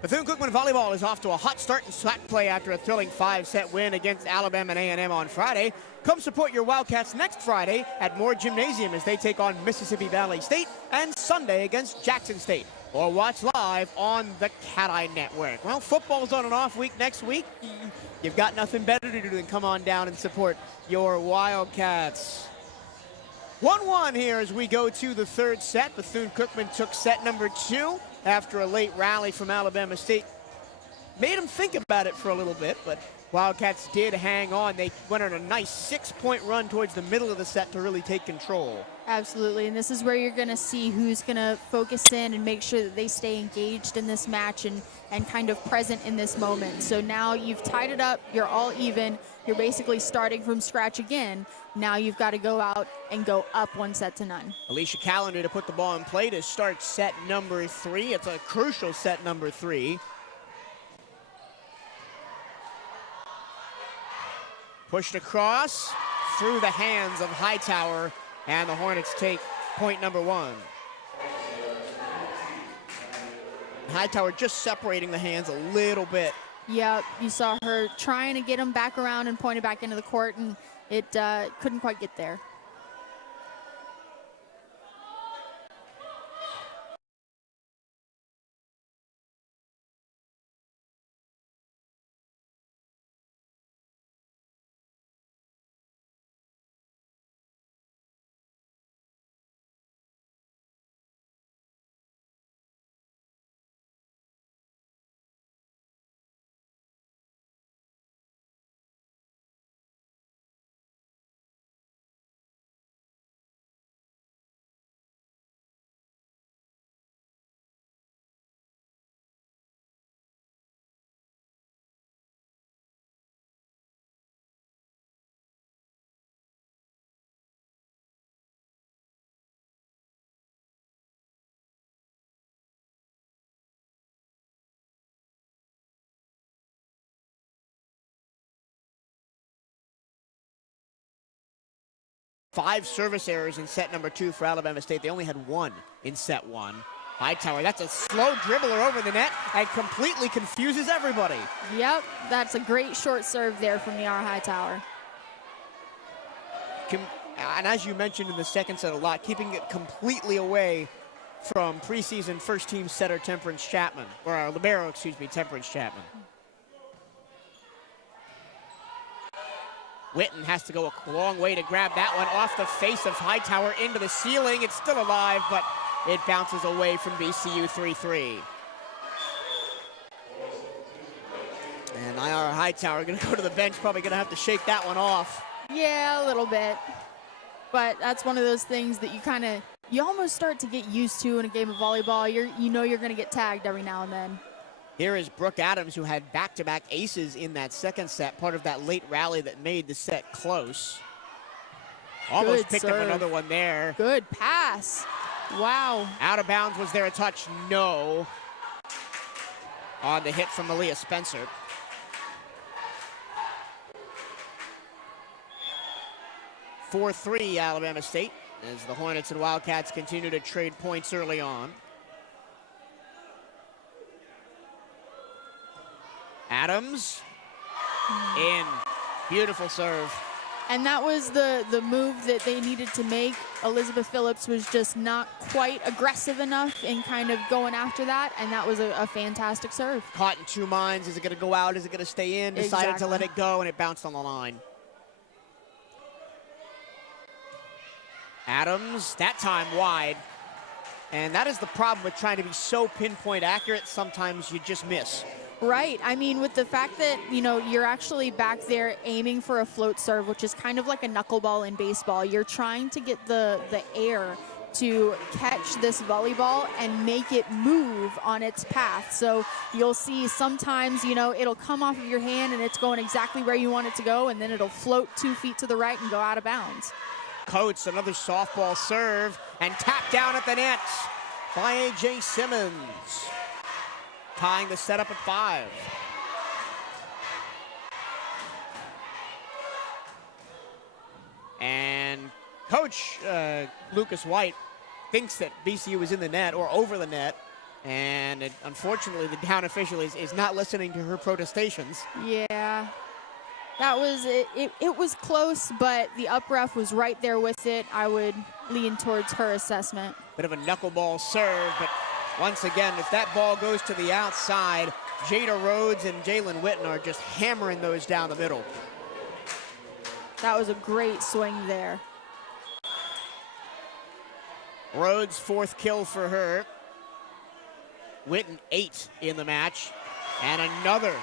Bethune-Cookman Volleyball is off to a hot start in SWAC play after a thrilling 5-set win against Alabama and A&M on Friday. Come support your Wildcats next Friday at Moore Gymnasium as they take on Mississippi Valley State, and Sunday against Jackson State. Or watch live on the CatEye Network. Well, football's on an off week next week. You've got nothing better to do than come on down and support your Wildcats. 1-1 here as we go to the third set. Bethune-Cookman took set number 2 after a late rally from Alabama State. Made them think about it for a little bit, but Wildcats did hang on. They went on a nice 6-point run towards the middle of the set to really take control. Absolutely, and this is where you're going to see who's going to focus in and make sure that they stay engaged in this match and kind of present in this moment. So now you've tied it up, you're all even, you're basically starting from scratch again. Now you've got to go out and go up 1-0. Alicia Callender to put the ball in play to start set number 3. It's a crucial set number 3. Pushed across through the hands of Hightower, and the Hornets take point number 1. Hightower just separating the hands a little bit. Yep, you saw her trying to get him back around and point it back into the court, and it couldn't quite get there. Five service errors in set number 2 for Alabama State. They only had 1 in set 1. Hightower, that's a slow dribbler over the net and completely confuses everybody. Yep, that's a great short serve there from Niara Hightower. And as you mentioned in the second set a lot, keeping it completely away from preseason first-team setter Temperance Chapman, or libero, excuse me, Temperance Chapman. Witten has to go a long way to grab that one off the face of Hightower into the ceiling. It's still alive, but it bounces away from B-CU 3-3. And Niara Hightower going to go to the bench, probably going to have to shake that one off. Yeah, a little bit. But that's one of those things that you almost start to get used to in a game of volleyball. You know you're going to get tagged every now and then. Here is Brooke Adams, who had back-to-back aces in that second set, part of that late rally that made the set close. Almost Good picked serve. up another one there. Good pass. Wow. Out of bounds. Was there a touch? No. On the hit from Malia Spencer. (4-3) Alabama State as the Hornets and Wildcats continue to trade points early on. Adams in. Beautiful serve. And that was the move that they needed to make. Elizabeth Phillips was just not quite aggressive enough in kind of going after that, and that was a fantastic serve. Caught in two minds. Is it going to go out? Is it going to stay in? Decided to let it go, and it bounced on the line. Adams, that time wide. And that is the problem with trying to be so pinpoint accurate. Sometimes you just miss. Right. I mean, with the fact that, you're actually back there aiming for a float serve, which is kind of like a knuckleball in baseball. You're trying to get the air to catch this volleyball and make it move on its path. So you'll see sometimes, it'll come off of your hand and it's going exactly where you want it to go, and then it'll float 2 feet to the right and go out of bounds. Coates, another softball serve, and tapped down at the net by A.J. Simmons. Tying the setup at 5. And Coach Lucas White thinks that B-CU was in the net or over the net, And unfortunately, the down official is not listening to her protestations. Yeah. That was it. It was close, but the up ref was right there with it. I would lean towards her assessment. Bit of a knuckleball serve, but once again, if that ball goes to the outside, Jada Rhodes and Jalen Witten are just hammering those down the middle. That was a great swing there. Rhodes, 4th kill for her. Witten, 8 in the match. And another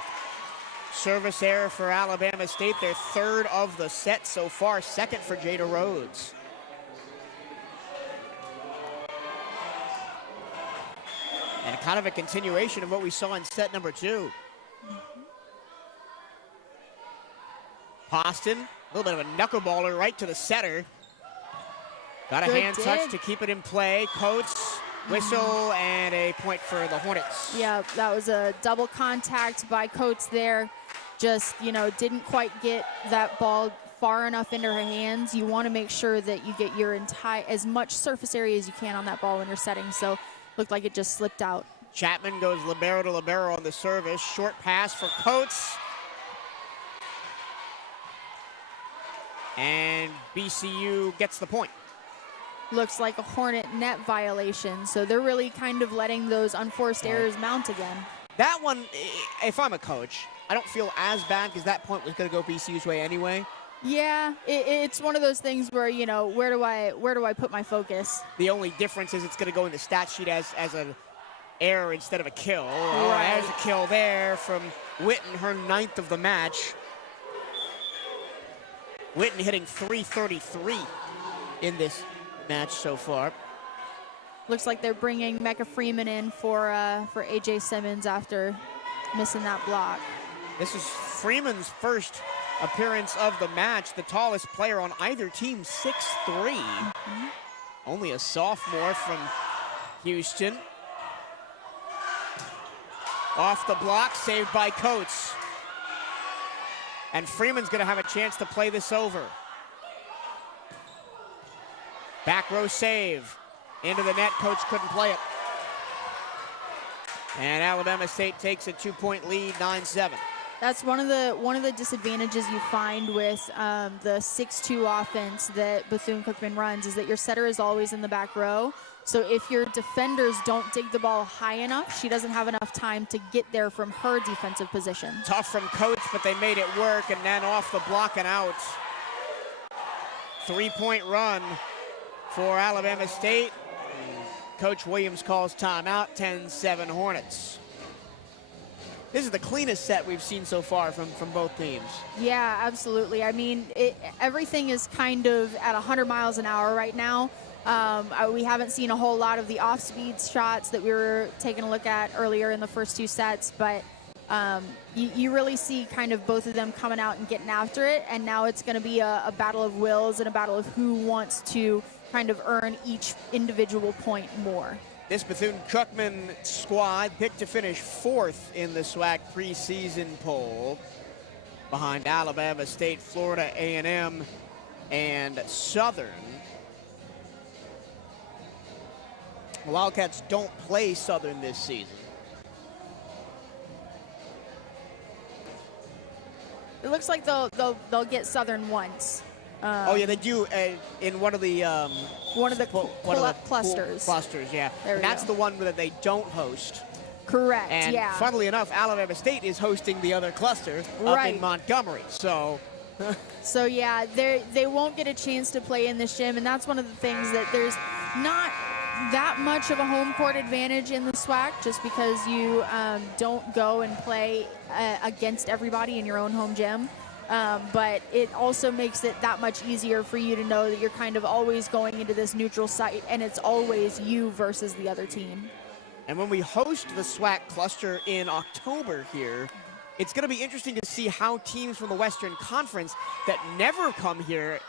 service error for Alabama State, their 3rd of the set so far, 2nd for Jada Rhodes. And kind of a continuation of what we saw in set number 2. Poston, a little bit of a knuckleballer right to the setter. Got a hand touch to keep it in play. Coates, whistle, and a point for the Hornets. Yeah, that was a double contact by Coates there. Just, you know, didn't quite get that ball far enough into her hands. You want to make sure that you get your as much surface area as you can on that ball when you're setting. So looked like it just slipped out. Chapman goes libero to libero on the service. Short pass for Coates. And BCU gets the point. Looks like a Hornet net violation. So they're really kind of letting those unforced errors mount again. That one, if I'm a coach, I don't feel as bad because that point was going to go BCU's way anyway. Yeah, it's one of those things where, you know, where do I put my focus? The only difference is it's going to go in the stat sheet as an error instead of a kill. Oh, right. There's a kill there from Witten, her 9th of the match. Witten hitting .333 in this match so far. Looks like they're bringing Mecca Freeman in for AJ Simmons after missing that block. This is Freeman's first appearance of the match. The tallest player on either team, 6'3". Only a sophomore from Houston. Off the block, saved by Coates. And Freeman's going to have a chance to play this over. Back row save. Into the net, Coates couldn't play it. And Alabama State takes a 2-point lead, 9-7. That's one of the disadvantages you find with the 6-2 offense that Bethune-Cookman runs is that your setter is always in the back row. So if your defenders don't dig the ball high enough, she doesn't have enough time to get there from her defensive position. Tough from Coates, but they made it work, and then off the block and out. 3-point run for Alabama State. Coach Williams calls timeout, 10-7 Hornets. This is the cleanest set we've seen so far from both teams. Yeah, absolutely. I mean, everything is kind of at 100 miles an hour right now. We haven't seen a whole lot of the off-speed shots that we were taking a look at earlier in the first 2 sets, but you really see kind of both of them coming out and getting after it, and now it's going to be a battle of wills and a battle of who wants to kind of earn each individual point more. This Bethune-Cookman squad picked to finish 4th in the SWAC preseason poll behind Alabama State, Florida A&M, and Southern. The Wildcats don't play Southern this season. It looks like they'll get Southern once. Oh yeah, they do in one of the clusters. Clusters, yeah. And that's the one that they don't host. Correct. And yeah. funnily enough, Alabama State is hosting the other cluster up in Montgomery. So. So yeah, they won't get a chance to play in this gym, and that's one of the things that there's not that much of a home court advantage in the SWAC, just because you don't go and play against everybody in your own home gym. But it also makes it that much easier for you to know that you're kind of always going into this neutral site, and it's always you versus the other team. And when we host the SWAC cluster in October here, it's going to be interesting to see how teams from the Western Conference that never come here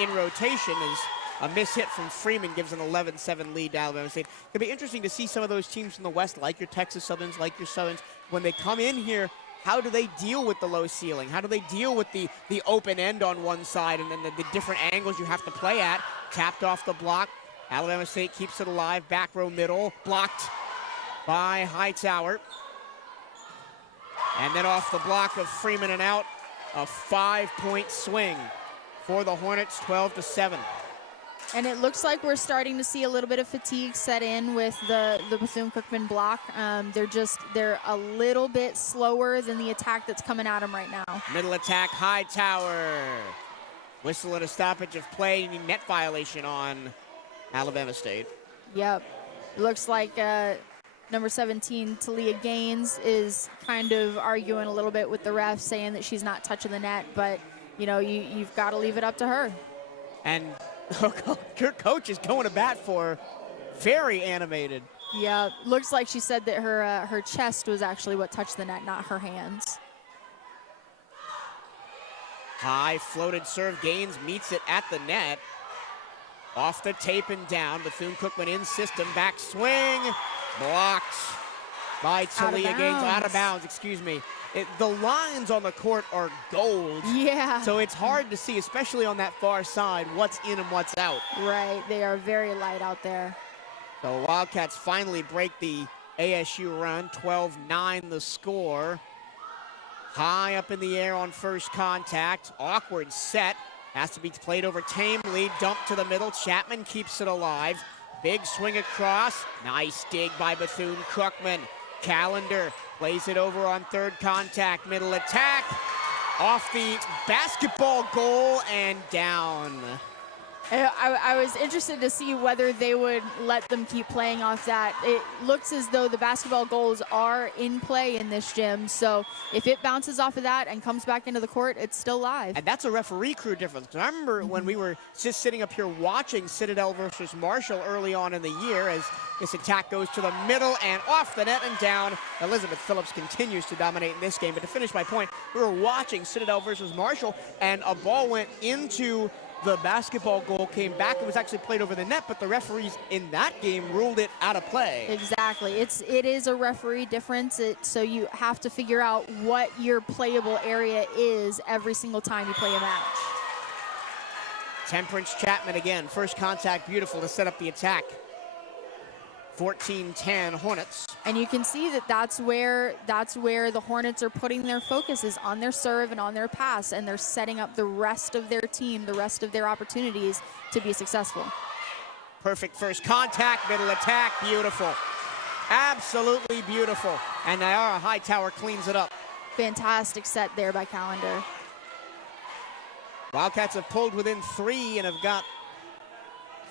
in rotation, as a miss-hit from Freeman gives an 11-7 lead to Alabama State. It'll be interesting to see some of those teams from the West, like your Texas Southerns, like your Southerns, when they come in here, how do they deal with the low ceiling? How do they deal with the open end on one side and then the different angles you have to play at? Tapped off the block. Alabama State keeps it alive. Back row middle. Blocked by Hightower. And then off the block of Freeman and out, a 5-point swing for the Hornets, 12-7. And it looks like we're starting to see a little bit of fatigue set in with the Bethune-Cookman block. They're a little bit slower than the attack that's coming at them right now. Middle attack, Hightower. Whistle and a stoppage of play, net violation on Alabama State. Yep. Looks like number 17, Talia Gaines, is kind of arguing a little bit with the ref, saying that she's not touching the net, but, you know, you've got to leave it up to her. And her coach is going to bat for her. Very animated. Yeah, looks like she said that her chest was actually what touched the net, not her hands. High floated serve, Gaines meets it at the net. Off the tape and down, Bethune-Cookman in system, back swing, blocked by Talia Gaines. Out of bounds, excuse me. The lines on the court are gold. Yeah. So it's hard to see, especially on that far side, what's in and what's out. Right, they are very light out there. So Wildcats finally break the ASU run, 12-9 the score. High up in the air on first contact, awkward set. Has to be played over tamely, dumped to the middle. Chapman keeps it alive. Big swing across. Nice dig by Bethune-Cookman. Callender plays it over on third contact. Middle attack. Off the basketball goal and down. I was interested to see whether they would let them keep playing off that. It looks as though the basketball goals are in play in this gym, so if it bounces off of that and comes back into the court, it's still live. And that's a referee crew difference. I remember when we were just sitting up here watching Citadel versus Marshall early on in the year as this attack goes to the middle and off the net and down. Elizabeth Phillips continues to dominate in this game, but to finish my point, we were watching Citadel versus Marshall, and a ball went into the basketball goal, came back, and was actually played over the net, but the referees in that game ruled it out of play. Exactly. It is a referee difference, so you have to figure out what your playable area is every single time you play a match. Temperance Chapman again, first contact, beautiful to set up the attack. 14-10 Hornets. And you can see that that's where the Hornets are putting their focus, is on their serve and on their pass, and they're setting up the rest of their team, the rest of their opportunities to be successful. Perfect first contact, middle attack, beautiful. Absolutely beautiful. And Nyara Hightower cleans it up. Fantastic set there by Callender. Wildcats have pulled within 3 and have got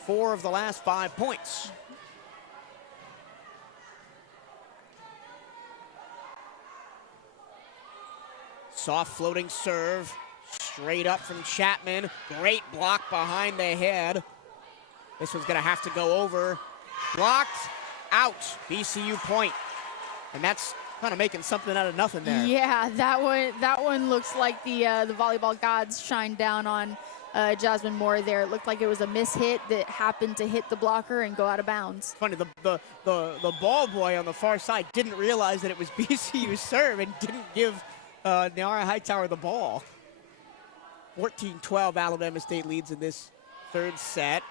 4 of the last 5 points. Soft floating serve, straight up from Chapman. Great block behind the head. This one's gonna have to go over. Blocked, out, B-CU point. And that's kind of making something out of nothing there. Yeah, that one looks like the volleyball gods shined down on Jasmine Moore there. It looked like it was a mishit that happened to hit the blocker and go out of bounds. Funny, the ball boy on the far side didn't realize that it was B-CU's serve and didn't give Nyara Hightower the ball. 14-12 Alabama State leads in this third set.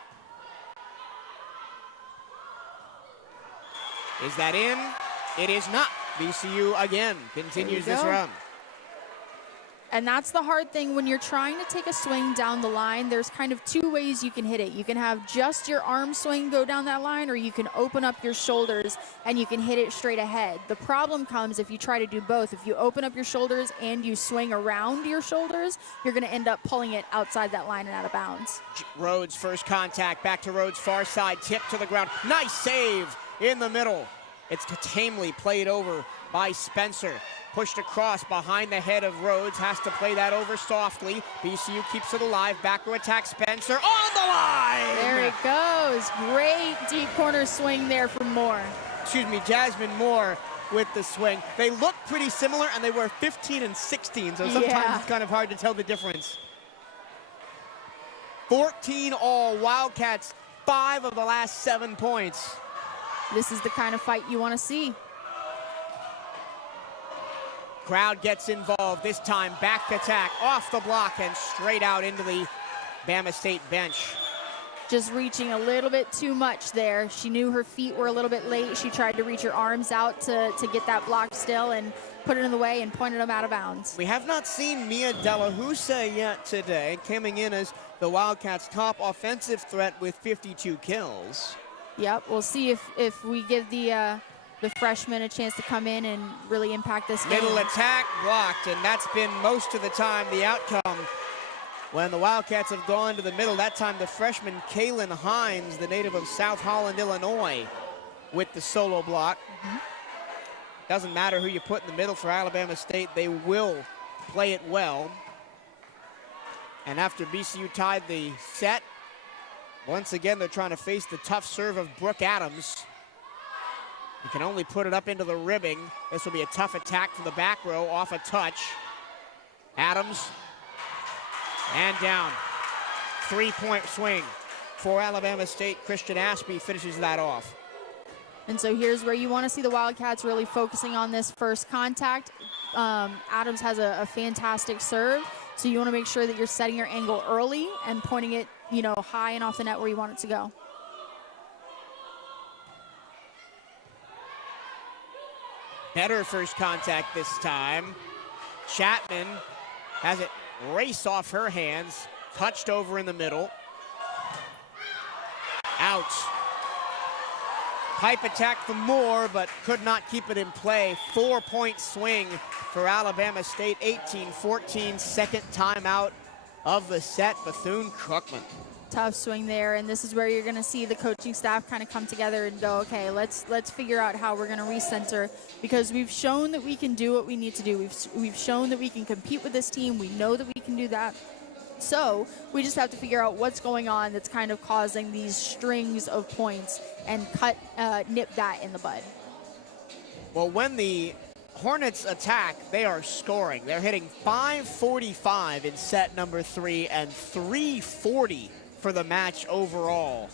Is that in? It is not. B-CU again continues this run. And that's the hard thing when you're trying to take a swing down the line. There's kind of 2 ways you can hit it. You can have just your arm swing go down that line, or you can open up your shoulders and you can hit it straight ahead. The problem comes if you try to do both. If you open up your shoulders and you swing around your shoulders, you're going to end up pulling it outside that line and out of bounds. Rhodes first contact, back to Rhodes far side, tip to the ground. Nice save in the middle. It's tamely played over by Spencer. Pushed across behind the head of Rhodes, has to play that over softly. B-CU keeps it alive, back row attack, Spencer on the line! There it goes. Great deep corner swing there from Moore. Excuse me, Jasmine Moore with the swing. They look pretty similar, and they were 15 and 16, so sometimes it's kind of hard to tell the difference. 14 all, Wildcats, 5 of the last 7 points. This is the kind of fight you want to see. Crowd gets involved, this time back attack, off the block and straight out into the Bama State bench. just reaching a little bit too much there. She knew her feet were a little bit late. She tried to reach her arms out to get that block still and put it in the way and pointed them out of bounds. We have not seen Mia Delahousse yet today, coming in as the Wildcats' top offensive threat with 52 kills. Yep, we'll see if we give the freshman a chance to come in and really impact this game. Middle attack blocked, and that's been most of the time the outcome when the Wildcats have gone to the middle. That time the freshman Kaylin Hines, the native of South Holland, Illinois, with the solo block. Doesn't matter who you put in the middle for Alabama State, they will play it well. And after BCU tied the set, once again they're trying to face the tough serve of Brooke Adams. You can only put it up into the ribbing. This will be a tough attack from the back row off a touch. Adams, and down. 3-point swing for Alabama State. Christian Ashby finishes that off. And so here's where you want to see the Wildcats really focusing on this first contact. Adams has a fantastic serve, so you want to make sure that you're setting your angle early and pointing it, high and off the net where you want it to go. Better first contact this time. Chapman has it race off her hands, touched over in the middle. Out. Pipe attack for Moore, but could not keep it in play. 4-point swing for Alabama State, 18-14, second timeout of the set, Bethune-Cookman. Tough swing there, and this is where you're going to see the coaching staff kind of come together and go, okay, let's figure out how we're going to recenter, because we've shown that we can do what we need to do. We've shown that we can compete with this team. We know that we can do that. So we just have to figure out what's going on that's kind of causing these strings of points and nip that in the bud. Well, when the Hornets attack, they are scoring. They're hitting .545 in set number 3 and .340 for the match overall.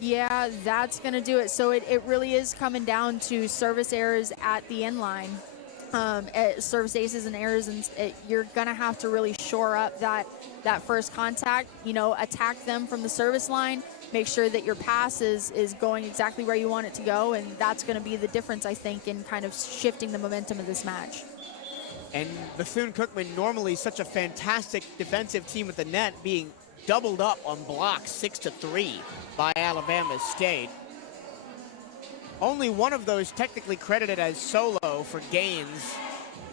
Yeah, that's going to do it. So it really is coming down to service errors at the end line. Service aces and errors, and you're going to have to really shore up that first contact, attack them from the service line, make sure that your pass is going exactly where you want it to go, and that's going to be the difference, I think, in kind of shifting the momentum of this match. And Bethune-Cookman, normally such a fantastic defensive team with the net, being doubled up on blocks 6-3 by Alabama State. Only one of those technically credited as solo for Gaines,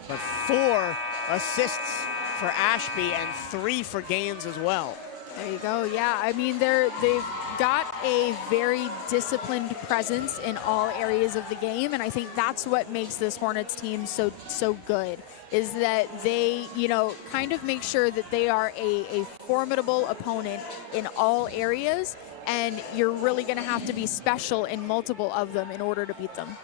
but 4 assists for Ashby and 3 for Gaines as well. There you go. Yeah, I mean, they've got a very disciplined presence in all areas of the game, and I think that's what makes this Hornets team so good, is that they, kind of make sure that they are a formidable opponent in all areas, and you're really going to have to be special in multiple of them in order to beat them.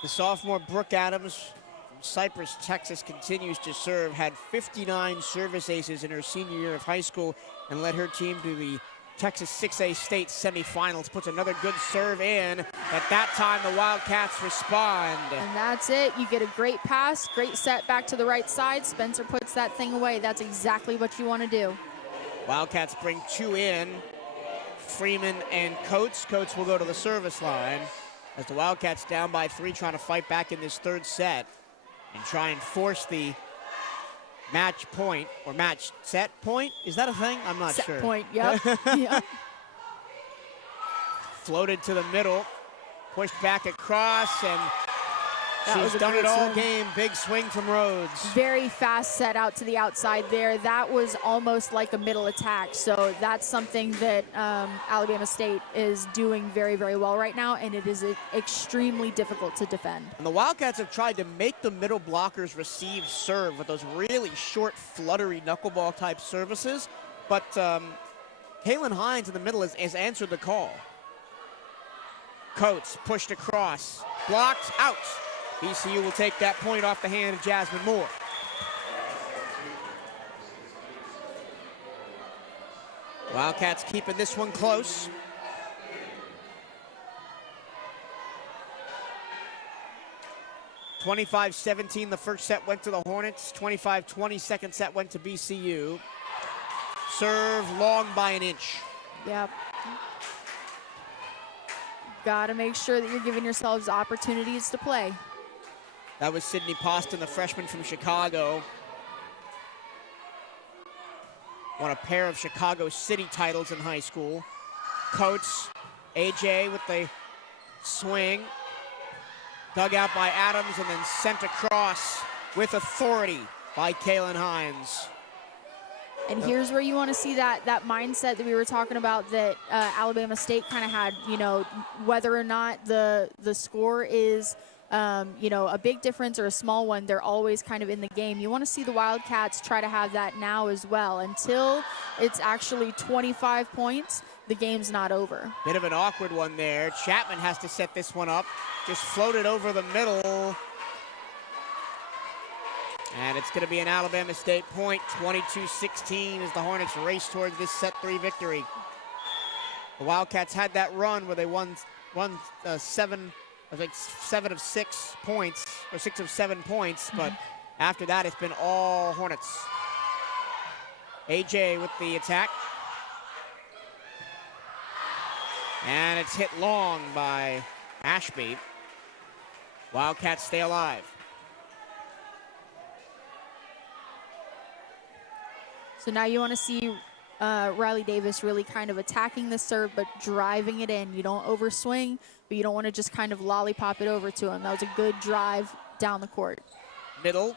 The sophomore Brooke Adams from Cypress, Texas, continues to serve, had 59 service aces in her senior year of high school, and led her team to the Texas 6A state semifinals. Puts another good serve in. At that time, the Wildcats respond. And that's it. You get a great pass, great set back to the right side. Spencer puts that thing away. That's exactly what you want to do. Wildcats bring 2 in. Freeman and Coates. Coates will go to the service line as the Wildcats down by 3, trying to fight back in this third set and try and force the match point or match set point. Is that a thing? I'm not sure. Set point, yep. Yep. Floated to the middle, pushed back across, and she's done it all game. Big swing from Rhodes. Very fast set out to the outside there. That was almost like a middle attack. So that's something that Alabama State is doing very, very well right now, and it is extremely difficult to defend. And the Wildcats have tried to make the middle blockers receive serve with those really short, fluttery knuckleball type services. But Kaylin Hines in the middle has answered the call. Coates pushed across, blocked, out. BCU will take that point off the hand of Jasmine Moore. Wildcats keeping this one close. (25-17) the first set went to the Hornets. 25-20 second set went to BCU. Serve long by an inch. Yep. Got to make sure that you're giving yourselves opportunities to play. That was Sydney Poston, the freshman from Chicago. Won a pair of Chicago City titles in high school. Coates, AJ with the swing. Dug out by Adams and then sent across with authority by Kaylin Hines. And here's where you want to see that mindset that we were talking about that Alabama State kind of had, you know, whether or not the score is, you know, a big difference or a small one, they're always kind of in the game. You want to see the Wildcats try to have that now as well. Until it's actually 25 points, the game's not over. Bit of an awkward one there. Chapman has to set this one up. Just floated over the middle. And it's going to be an Alabama State point, 22-16 as the Hornets race towards this set 3 victory. The Wildcats had that run where they won 7 of 6 points, or 6 of 7 points, but after that it's been all Hornets. AJ with the attack. And it's hit long by Ashby. Wildcats stay alive. So now you want to see Riley Davis really kind of attacking the serve, but driving it in. You don't overswing, but you don't want to just kind of lollipop it over to him. That was a good drive down the court. Middle,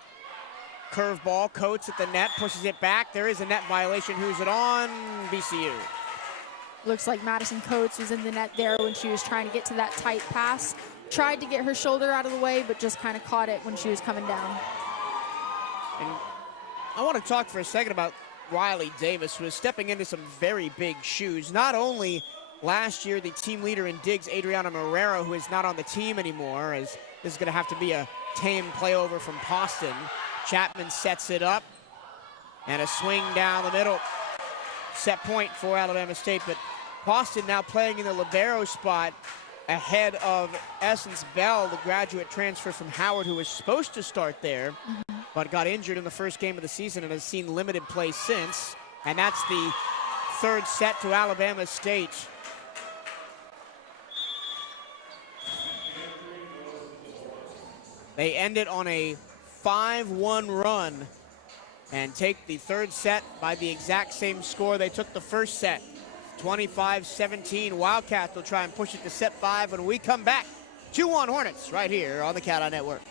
curveball, Coates at the net, pushes it back. There is a net violation. Who's it on? B-CU. Looks like Madison Coates was in the net there when she was trying to get to that tight pass. Tried to get her shoulder out of the way, but just kind of caught it when she was coming down. And I want to talk for a second about Riley Davis, who is stepping into some very big shoes. Not only last year the team leader in digs, Adriana Marrero, who is not on the team anymore, as this is going to have to be a tame playover from Poston. Chapman sets it up, and a swing down the middle. Set point for Alabama State, but Poston now playing in the libero spot ahead of Essence Bell, the graduate transfer from Howard, who was supposed to start there, but got injured in the first game of the season and has seen limited play since. And that's the third set to Alabama State. They end it on a 5-1 run and take the third set by the exact same score they took the first set. 25-17. Wildcats will try and push it to set 5 when we come back. 2-1 Hornets right here on the CatEye Network.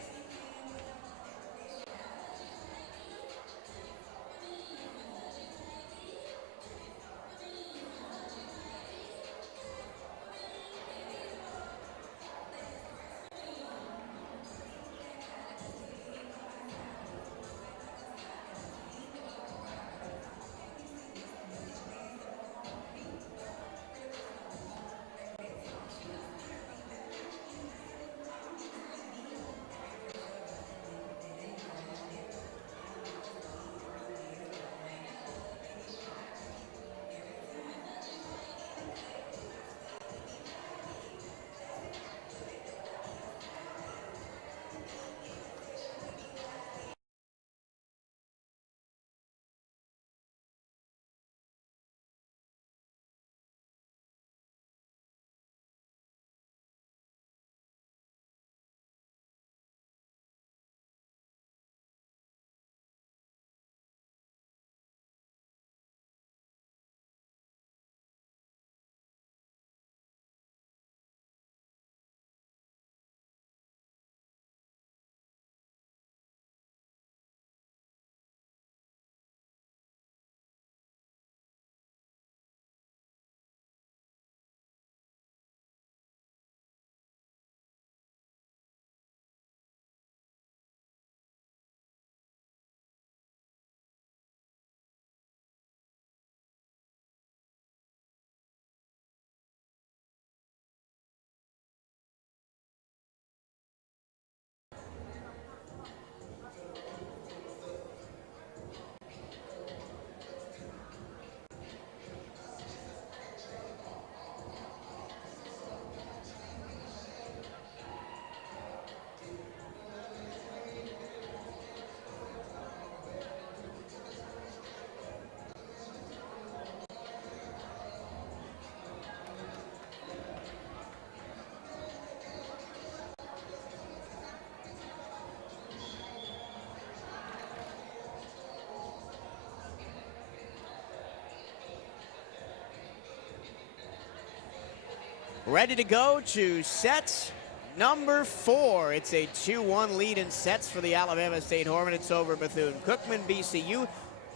ready to go to set number 4. It's a 2-1 lead in sets for the Alabama State Hornets over Bethune-Cookman. B-CU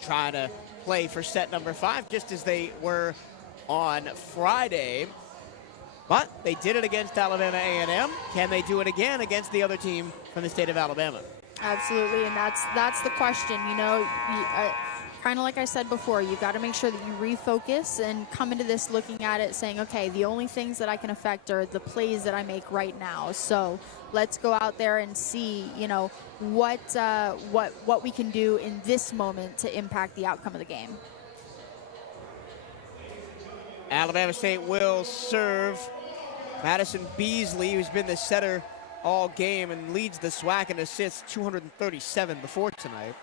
trying to play for set number 5 just as they were on Friday. But they did it against Alabama A&M. Can they do it again against the other team from the state of Alabama? Absolutely, and that's the question. You know, kind of like I said before, you've got to make sure that you refocus and come into this looking at it saying, okay, the only things that I can affect are the plays that I make right now. So let's go out there and see, you know, what we can do in this moment to impact the outcome of the game. Alabama State will serve Madison Beasley, who's been the setter all game and leads the SWAC in assists, 237 before tonight.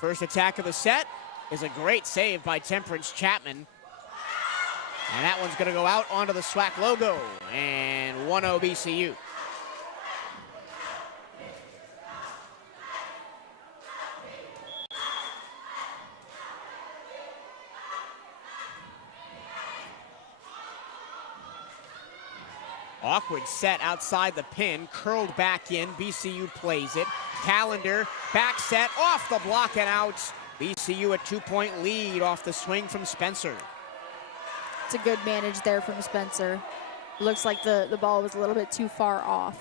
First attack of the set is a great save by Temperance Chapman. And that one's going to go out onto the SWAC logo. And 1-0 B-CU. Awkward set outside the pin, curled back in. B-CU plays it. Calendar, back set, off the block and out. B-CU a 2-point lead off the swing from Spencer. It's a good manage there from Spencer. Looks like the ball was a little bit too far off.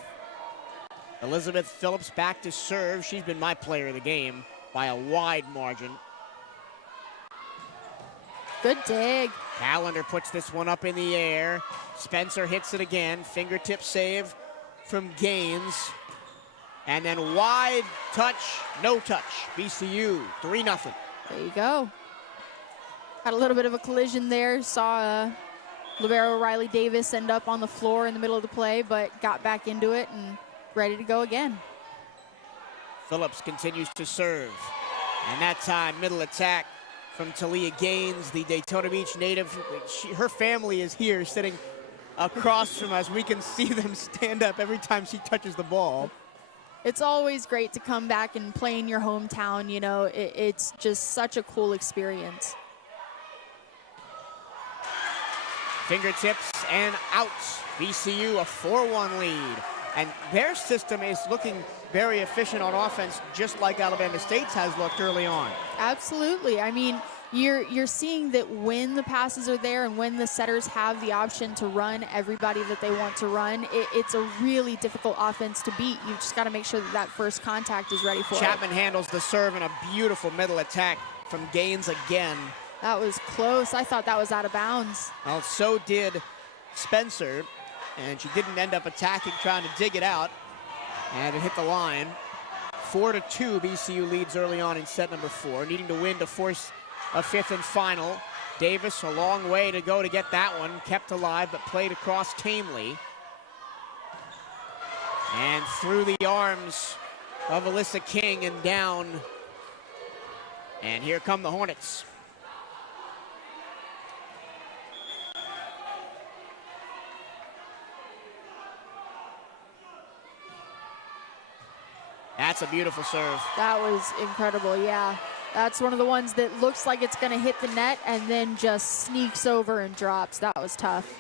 Elizabeth Phillips back to serve. She's been my player of the game by a wide margin. Good dig. Calendar puts this one up in the air. Spencer hits it again. Fingertip save from Gaines. And then wide touch, no touch. B-CU, 3-0. There you go. Had a little bit of a collision there. Saw libero Riley Davis end up on the floor in the middle of the play, but got back into it and ready to go again. Phillips continues to serve. And that time, middle attack from Talia Gaines, the Daytona Beach native. Her family is here sitting across from us. We can see them stand up every time she touches the ball. It's always great to come back and play in your hometown. You know, it's just such a cool experience. Fingertips and out. B-CU a 4-1 lead. And their system is looking very efficient on offense, just like Alabama State's has looked early on. Absolutely. I mean, you're seeing that when the passes are there and when the setters have the option to run everybody that they want to run, it's a really difficult offense to beat. You've just got to make sure that that first contact is ready for it. Chapman handles the serve and a beautiful middle attack from Gaines again. That was close. I thought that was out of bounds. Well, so did Spencer, and she didn't end up attacking, trying to dig it out, and it hit the line. 4-2, B-CU leads early on in set number 4, needing to win to force a 5th and final. Davis, a long way to go to get that one, kept alive, but played across tamely. And through the arms of Alyssa King and down. And here come the Hornets. That's a beautiful serve. That was incredible, yeah. That's one of the ones that looks like it's going to hit the net and then just sneaks over and drops. That was tough.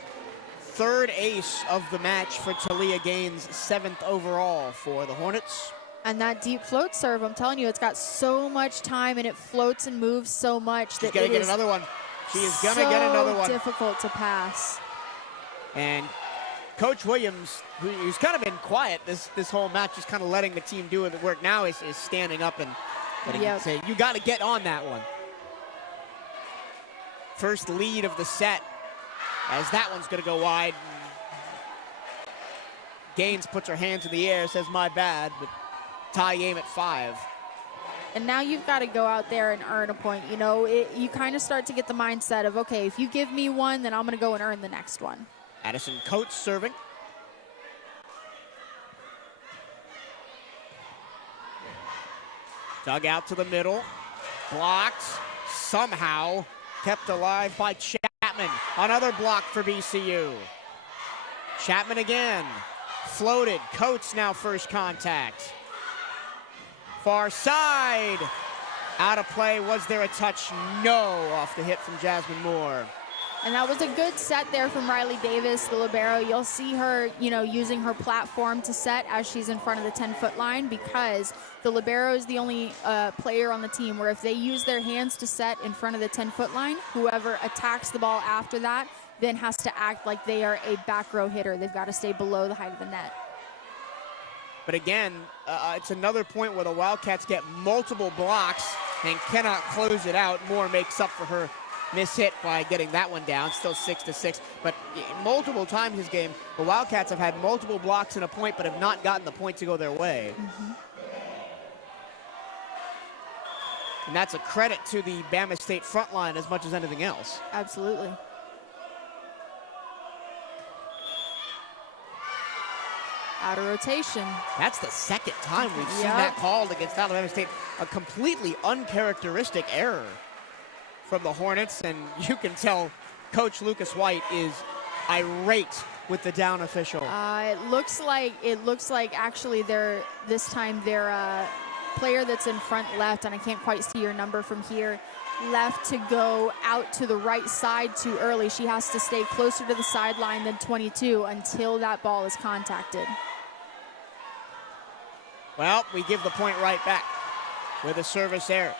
Third ace of the match for Talia Gaines, 7th overall for the Hornets. And that deep float serve, I'm telling you, it's got so much time and it floats and moves so much that she's gonna get another one. She is gonna get another one. So difficult to pass. And Coach Williams, who's kind of been quiet this whole match, just kind of letting the team do the work now, is standing up and saying, you got to get on that one. First lead of the set, as that one's going to go wide. Gaines puts her hands in the air, says, my bad, but tie game at 5. And now you've got to go out there and earn a point. You know, you kind of start to get the mindset of, okay, if you give me one, then I'm going to go and earn the next one. Addison Coates serving. Dug out to the middle. Blocked. Somehow kept alive by Chapman. Another block for B-CU. Chapman again. floated. Coates now first contact. Far side. Out of play. Was there a touch? No, off the hit from Jasmine Moore. And that was a good set there from Riley Davis, the libero. You'll see her, using her platform to set as she's in front of the 10-foot line, because the libero is the only player on the team where if they use their hands to set in front of the 10-foot line, whoever attacks the ball after that then has to act like they are a back row hitter. They've got to stay below the height of the net. But again, it's another point where the Wildcats get multiple blocks and cannot close it out. Moore makes up for her miss-hit by getting that one down, still 6-6. But multiple times this game, the Wildcats have had multiple blocks and a point, but have not gotten the point to go their way. And that's a credit to the Bama State front line as much as anything else. Absolutely. Out of rotation. That's the second time we've seen that called against Alabama State. A completely uncharacteristic error from the Hornets, and you can tell Coach Lucas White is irate with the down official. It looks like actually this time their player that's in front left, and I can't quite see your number from here, left to go out to the right side too early. She has to stay closer to the sideline than 22 until that ball is contacted. Well, we give the point right back with a service error.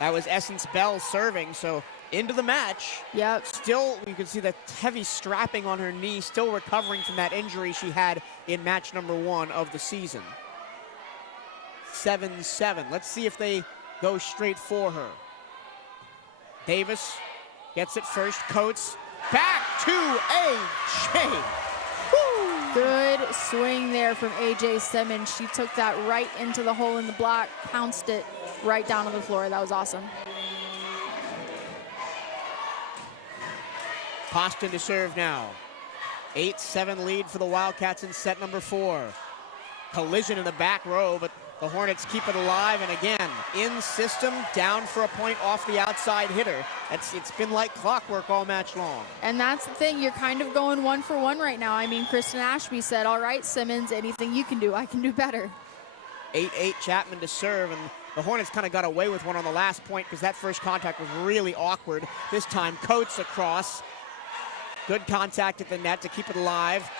That was Essence Bell serving, so into the match. Yep. Still, you can see the heavy strapping on her knee, still recovering from that injury she had in match number 1 of the season. 7-7. Let's see if they go straight for her. Davis gets it first. Coates back to AJ. Good swing there from AJ Simmons. She took that right into the hole in the block, pounced it right down on the floor. That was awesome. Poston to serve now. 8-7 lead for the Wildcats in set number 4. Collision in the back row, but the Hornets keep it alive, and again, in system, down for a point off the outside hitter. It's been like clockwork all match long. And that's the thing, you're kind of going 1 for 1 right now. I mean, Kristen Ashby said, all right, Simmons, anything you can do, I can do better. 8-8 Chapman to serve, and the Hornets kind of got away with one on the last point because that first contact was really awkward. This time, Coates across. Good contact at the net to keep it alive.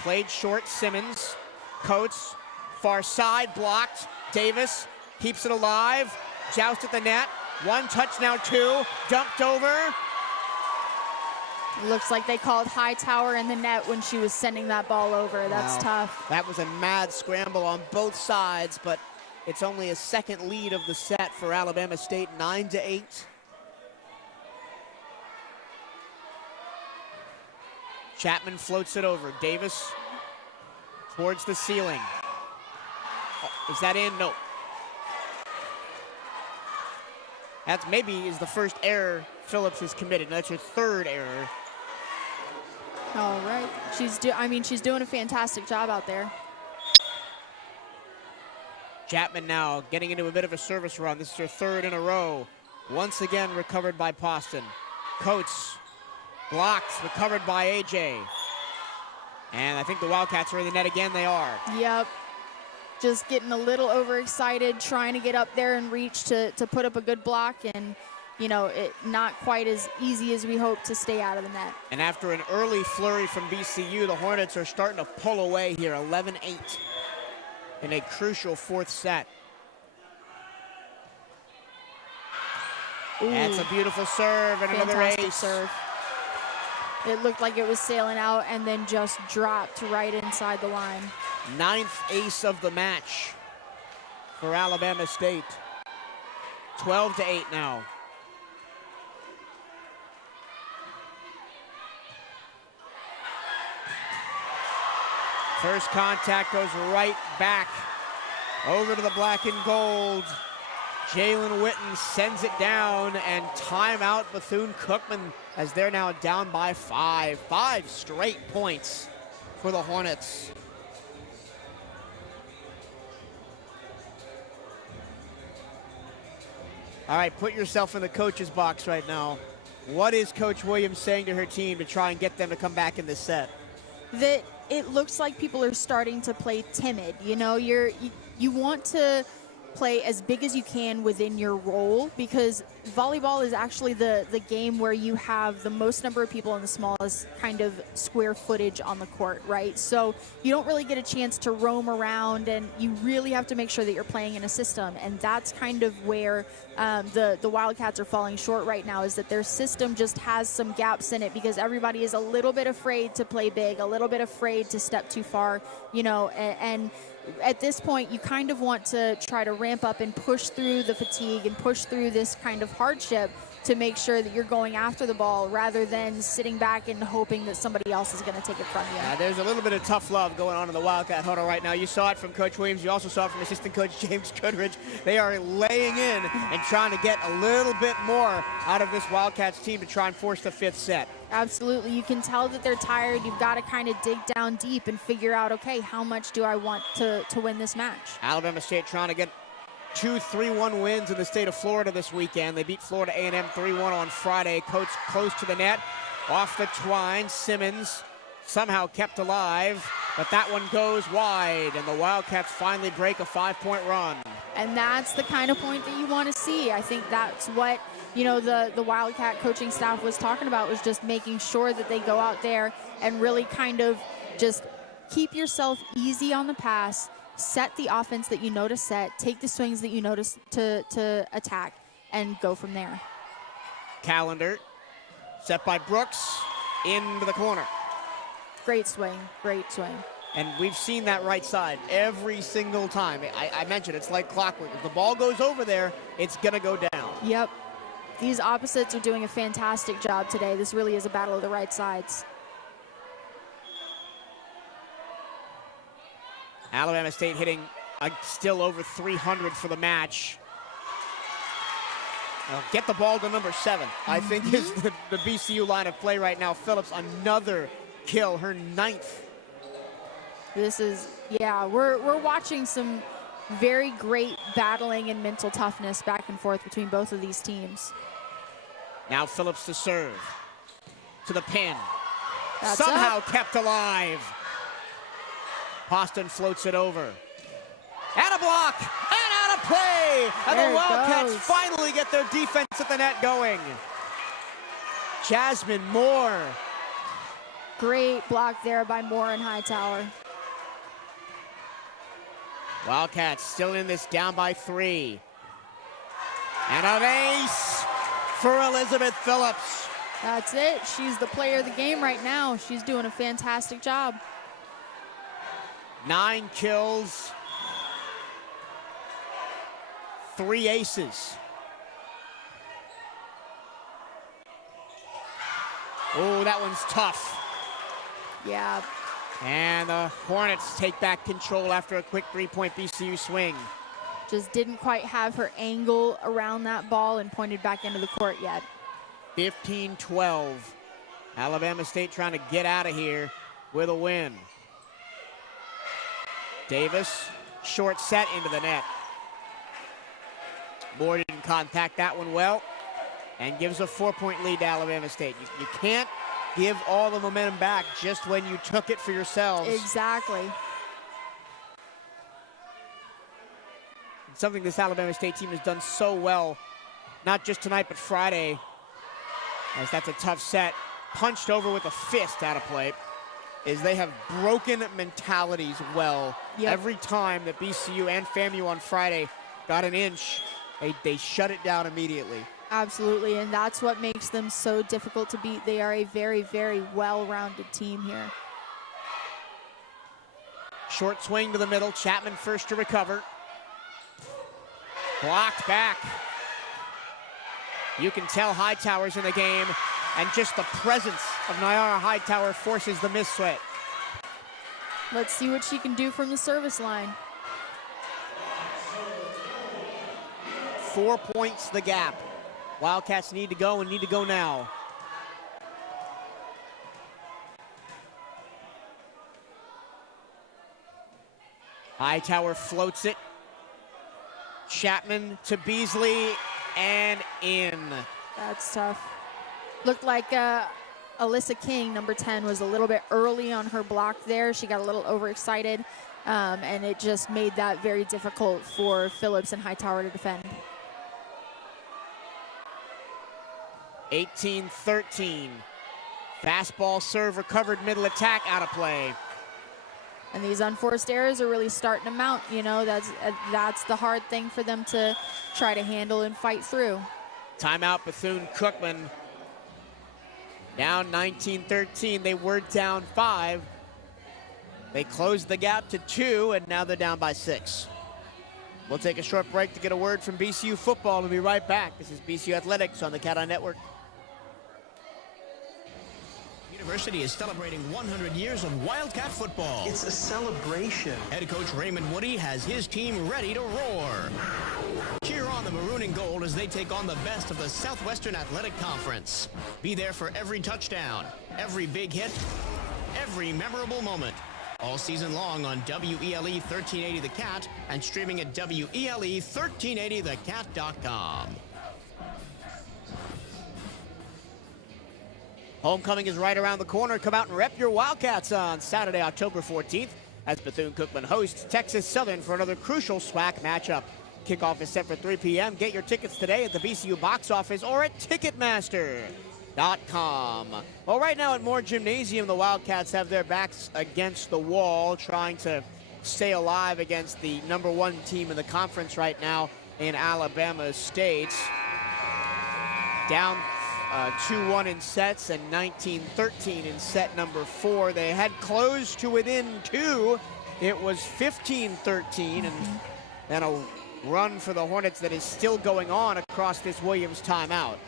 Played short, Simmons. Coates, far side, blocked. Davis keeps it alive. Joust at the net. 1 touch now, 2. Dumped over. Looks like they called Hightower in the net when she was sending that ball over. That's tough. That was a mad scramble on both sides, but it's only a second lead of the set for Alabama State, 9-8. Chapman floats it over. Davis towards the ceiling. Oh, is that in? No. That's maybe is the first error Phillips has committed. That's her 3rd error. All right. She's doing a fantastic job out there. Chapman now getting into a bit of a service run. This is her 3rd in a row. Once again recovered by Poston. Coates blocked, recovered by AJ. And I think the Wildcats are in the net again. They are. Yep. Just getting a little overexcited, trying to get up there and reach to put up a good block, and it not quite as easy as we hope to stay out of the net. And after an early flurry from B-CU, the Hornets are starting to pull away here, 11-8 in a crucial 4th set. Ooh. That's a beautiful serve and another ace. Serve. It looked like it was sailing out and then just dropped right inside the line. 9th ace of the match for Alabama State. 12-8 now. First contact goes right back over to the black and gold. Jalen Witten sends it down, and timeout Bethune-Cookman as they're now down by 5. 5 straight points for the Hornets. All right, put yourself in the coach's box right now. What is Coach Williams saying to her team to try and get them to come back in this set? That it looks like people are starting to play timid. You know, you want to play as big as you can within your role, because volleyball is actually the game where you have the most number of people in the smallest kind of square footage on the court, right? So you don't really get a chance to roam around, and you really have to make sure that you're playing in a system. And that's kind of where the Wildcats are falling short right now, is that their system just has some gaps in it, because everybody is a little bit afraid to play big, a little bit afraid to step too far, you know, and at this point, you kind of want to try to ramp up and push through the fatigue and push through this kind of hardship to make sure that you're going after the ball rather than sitting back and hoping that somebody else is going to take it from you. There's a little bit of tough love going on in the Wildcat huddle right now. You saw it from Coach Williams. You also saw it from assistant coach James Goodrich. They are laying in and trying to get a little bit more out of this Wildcats team to try and force the fifth set. Absolutely. You can tell that they're tired. You've got to kind of dig down deep and figure out, okay, how much do I want to win this match? Alabama State trying to get 2 3-1 wins in the state of Florida this weekend. They beat Florida A&M 3-1 on Friday. Coach close to the net, off the twine. Simmons somehow kept alive, but that one goes wide, and the Wildcats finally break a 5-point run. And that's the kind of point that you want to see. I think that's what, you know, the Wildcat coaching staff was talking about, was just making sure that they go out there and really kind of just keep yourself easy on the pass, set the offense that you know to set, take the swings that you know to attack, and go from there. Calendar, set by Brooks, into the corner. Great swing, great swing. And we've seen that right side every single time. I mentioned it's like clockwork. If the ball goes over there, it's going to go down. Yep. These opposites are doing a fantastic job today. This really is a battle of the right sides. Alabama State hitting still over 300 for the match. Get the ball to number 7, I think is the B-CU line of play right now. Phillips, another kill, her 9th. This is, yeah, we're watching some very great battling and mental toughness back and forth between both of these teams. Now Phillips to serve. To the pin. That's somehow up. Kept alive. Poston floats it over. And a block! And out of play! And There the Wildcats goes. finally get their defense at the net going. Jasmine Moore. Great block there by Moore and Hightower. Wildcats still in this, down by 3. And an ace for Elizabeth Phillips. That's it. She's the player of the game right now. She's doing a fantastic job. 9 kills, 3 aces. Oh, that one's tough. Yeah. And the Hornets take back control after a quick 3-point B-CU swing. Just didn't quite have her angle around that ball and pointed back into the court yet. 15-12. Alabama State trying to get out of here with a win. Davis, short set into the net. Moore didn't contact that one well and gives a 4-point lead to Alabama State. You can't give all the momentum back just when you took it for yourselves. Exactly. Something this Alabama State team has done so well, not just tonight, but Friday, as that's a tough set, punched over with a fist out of play, is they have broken mentalities well. Yep. Every time that B-CU and FAMU on Friday got an inch, they shut it down immediately. Absolutely, and that's what makes them so difficult to beat. They are a very, very well-rounded team here. Short swing to the middle, Chapman first to recover. Blocked back. You can tell Hightower's in the game, and just the presence of Nyara Hightower forces the miss sweat. Let's see what she can do from the service line. 4 points the gap. Wildcats need to go and need to go now. Hightower floats it. Chapman to Beasley and in. That's tough. Looked like a Alyssa King, number 10, was a little bit early on her block there. She got a little overexcited, and it just made that very difficult for Phillips and Hightower to defend. 18-13. Fastball serve recovered, middle attack out of play. And these unforced errors are really starting to mount. You know, that's the hard thing for them to try to handle and fight through. Timeout, Bethune-Cookman. Down 19-13. They were down 5. They closed the gap to 2, and now they're down by 6. We'll take a short break to get a word from B-CU football. We'll be right back. This is B-CU Athletics on the CatEye Network. University is celebrating 100 years of Wildcat football. It's a celebration. Head coach Raymond Woody has his team ready to roar. Cheer on the maroon and gold as they take on the best of the Southwestern Athletic Conference. Be there for every touchdown, every big hit, every memorable moment. All season long on WELE 1380 The Cat and streaming at WELE1380thecat.com. Homecoming is right around the corner. Come out and rep your Wildcats on Saturday, October 14th, as Bethune-Cookman hosts Texas Southern for another crucial SWAC matchup. Kickoff is set for 3 p.m. Get your tickets today at the B-CU box office or at Ticketmaster.com. Well, right now at Moore Gymnasium, the Wildcats have their backs against the wall, trying to stay alive against the #1 team in the conference right now in Alabama State. Down 2-1 in sets and 19-13 in set number 4. They had closed to within 2. It was 15-13, and then a run for the Hornets that is still going on across this Williams timeout.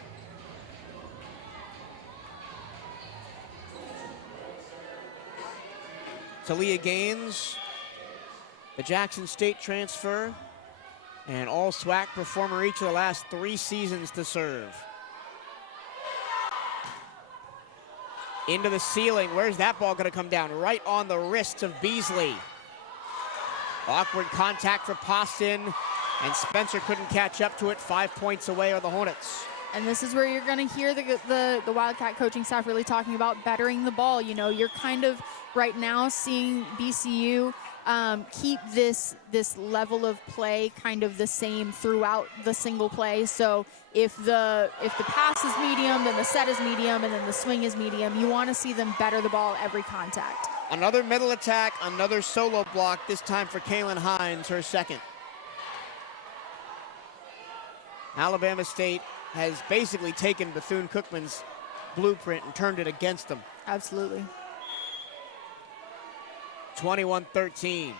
Talia Gaines, the Jackson State transfer, and all SWAC performer each of the last 3 seasons to serve. Into the ceiling. Where's that ball going to come down? Right on the wrists of Beasley. Awkward contact for Poston, and Spencer couldn't catch up to it. 5 points away are the Hornets. And this is where you're going to hear the Wildcat coaching staff really talking about bettering the ball. You know, you're kind of right now seeing BCU keep this level of play kind of the same throughout the single play. So if the pass is medium, then the set is medium, and then the swing is medium. You want to see them better the ball every contact. Another middle attack, another solo block, this time for Kaylin Hines, her second. Alabama State has basically taken Bethune-Cookman's blueprint and turned it against them. Absolutely. 21-13.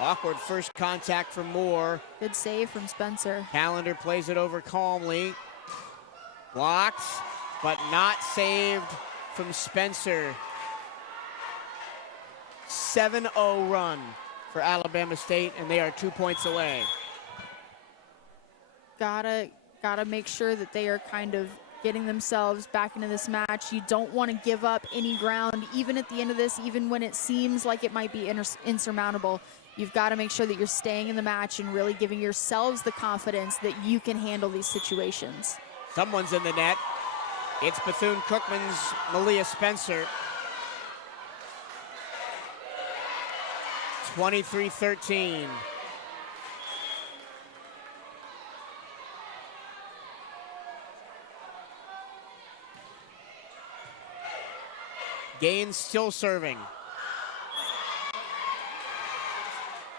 Awkward first contact from Moore. Good save from Spencer. Callender plays it over calmly. Blocks, but not saved from Spencer. 7-0 run for Alabama State, and they are 2 points away. Gotta make sure that they are kind of getting themselves back into this match. You don't want to give up any ground, even at the end of this, even when it seems like it might be insurmountable. You've got to make sure that you're staying in the match and really giving yourselves the confidence that you can handle these situations. Someone's in the net. It's Bethune-Cookman's Malia Spencer. 23-13. Gaines still serving.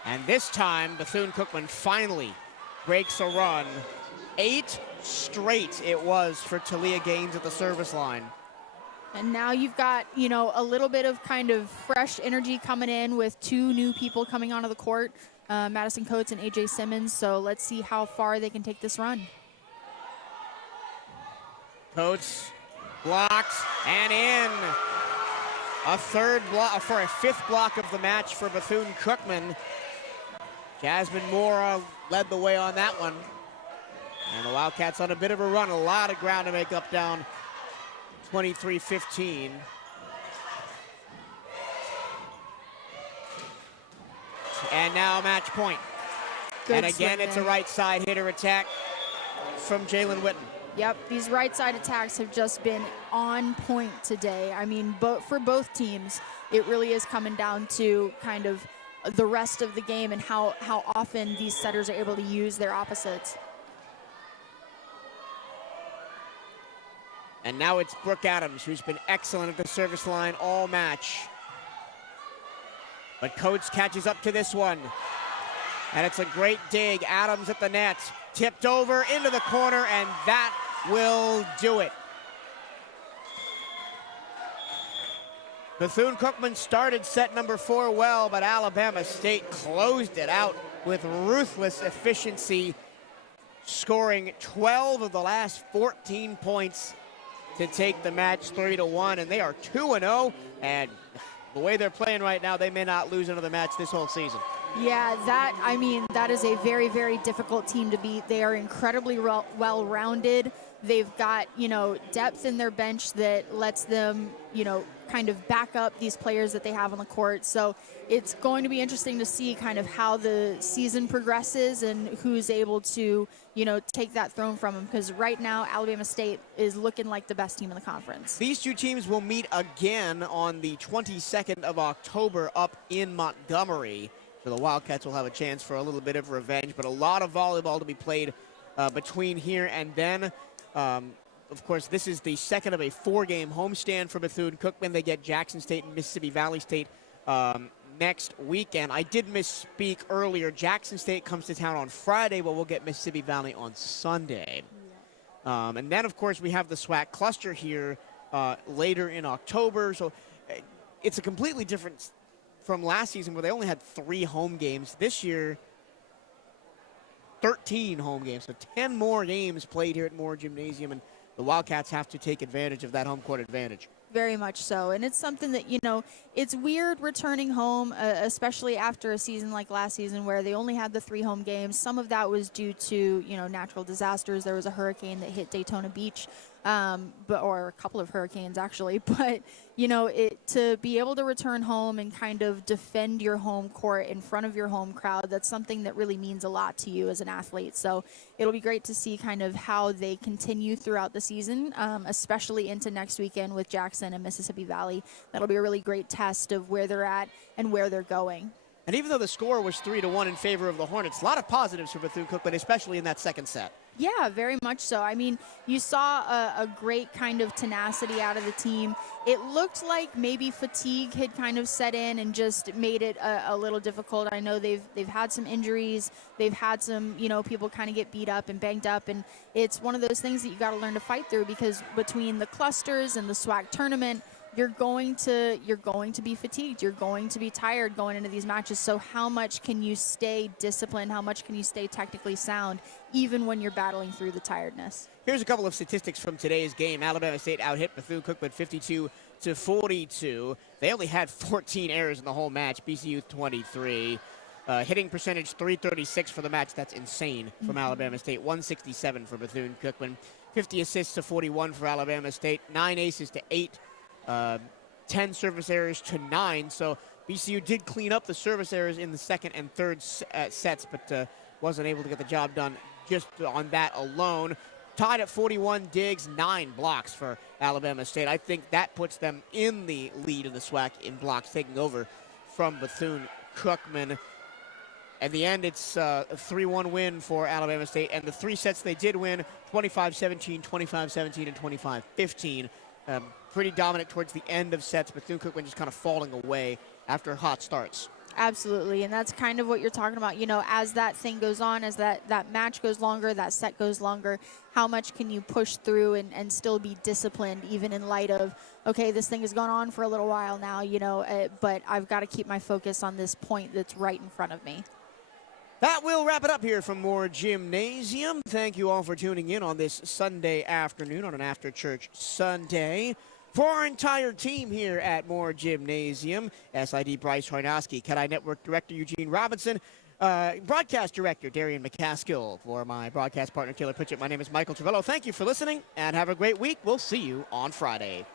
And this time, Bethune-Cookman finally breaks a run. 8 straight it was for Talia Gaines at the service line. And now you've got, you know, a little bit of kind of fresh energy coming in with 2 new people coming onto the court, Madison Coates and AJ Simmons. So let's see how far they can take this run. Coates blocks and in. A third block, for a 5th block of the match for Bethune-Cookman. Jasmine Moore led the way on that one. And the Wildcats on a bit of a run, a lot of ground to make up, down 23-15. And now match point. Good and again, swing it's a there. right side hitter attack from Jalen Witten. Yep, these right side attacks have just been on point today. I mean, for both teams, it really is coming down to kind of the rest of the game and how often these setters are able to use their opposites. And now it's Brooke Adams, who's been excellent at the service line all match. But Coates catches up to this one. And it's a great dig. Adams at the net. Tipped over into the corner, and that will do it. Bethune-Cookman started set number 4 well, but Alabama State closed it out with ruthless efficiency, scoring 12 of the last 14 points to take the match 3-1, and they are 2-0, and the way they're playing right now, they may not lose another match this whole season. Yeah, that is a very, very difficult team to beat. They are incredibly well-rounded. They've got, depth in their bench that lets them, kind of back up these players that they have on the court. So it's going to be interesting to see kind of how the season progresses and who's able to, take that throne from them. Because right now, Alabama State is looking like the best team in the conference. These two teams will meet again on the 22nd of October up in Montgomery. So the Wildcats will have a chance for a little bit of revenge, but a lot of volleyball to be played between here and then. Of course, this is the second of a 4-game homestand for Bethune-Cookman. They get Jackson State and Mississippi Valley State next weekend. I did misspeak earlier. Jackson State comes to town on Friday, but we'll get Mississippi Valley on Sunday. And then, of course, we have the SWAC cluster here later in October. So it's a completely different from last season where they only had 3 home games. This year, 13 home games, so 10 more games played here at Moore Gymnasium, and the Wildcats have to take advantage of that home court advantage. Very much so, and it's something that, it's weird returning home, especially after a season like last season where they only had the 3 home games. Some of that was due to, natural disasters. There was a hurricane that hit Daytona Beach, or a couple of hurricanes actually, but to be able to return home and kind of defend your home court in front of your home crowd, that's something that really means a lot to you as an athlete. So it'll be great to see kind of how they continue throughout the season, especially into next weekend with Jackson and Mississippi Valley. That'll be a really great test of where they're at and where they're going. And even though the score was 3-1 in favor of the Hornets, a lot of positives for Bethune-Cookman, especially in that second set. Yeah, very much so. I mean, you saw a great kind of tenacity out of the team. It looked like maybe fatigue had kind of set in and just made it a little difficult. I know they've had some injuries. They've had some, people kind of get beat up and banged up. And it's one of those things that you got to learn to fight through, because between the clusters and the SWAC tournament, you're going to be fatigued. You're going to be tired going into these matches. So how much can you stay disciplined? How much can you stay technically sound, even when you're battling through the tiredness? Here's a couple of statistics from today's game. Alabama State out-hit Bethune-Cookman 52-42. They only had 14 errors in the whole match. B-CU 23. Hitting percentage 336 for the match. That's insane from Alabama State. 167 for Bethune-Cookman. 50 assists to 41 for Alabama State. 9 aces to 8. 10 service errors to 9. So B-CU did clean up the service errors in the second and third sets, but wasn't able to get the job done just on that alone. Tied at 41 digs, 9 blocks for Alabama State. I think that puts them in the lead of the SWAC in blocks, taking over from Bethune-Cookman. At the end, it's a 3-1 win for Alabama State, and the 3 sets they did win, 25-17, 25-17, and 25-15. Pretty dominant towards the end of sets. Bethune-Cookman just kind of falling away after hot starts. Absolutely, and that's kind of what you're talking about. As that thing goes on, as that match goes longer, that set goes longer, how much can you push through and still be disciplined, even in light of, okay, this thing has gone on for a little while now, but I've got to keep my focus on this point that's right in front of me. That will wrap it up here from Moore Gymnasium. Thank you all for tuning in on this Sunday afternoon, on an after-church Sunday. For our entire team here at Moore Gymnasium, SID Bryce Hoynowski, CatEye Network Director Eugene Robinson, Broadcast Director Darian McCaskill. For my broadcast partner Taylor Pritchett, my name is Michael Travello. Thank you for listening, and have a great week. We'll see you on Friday.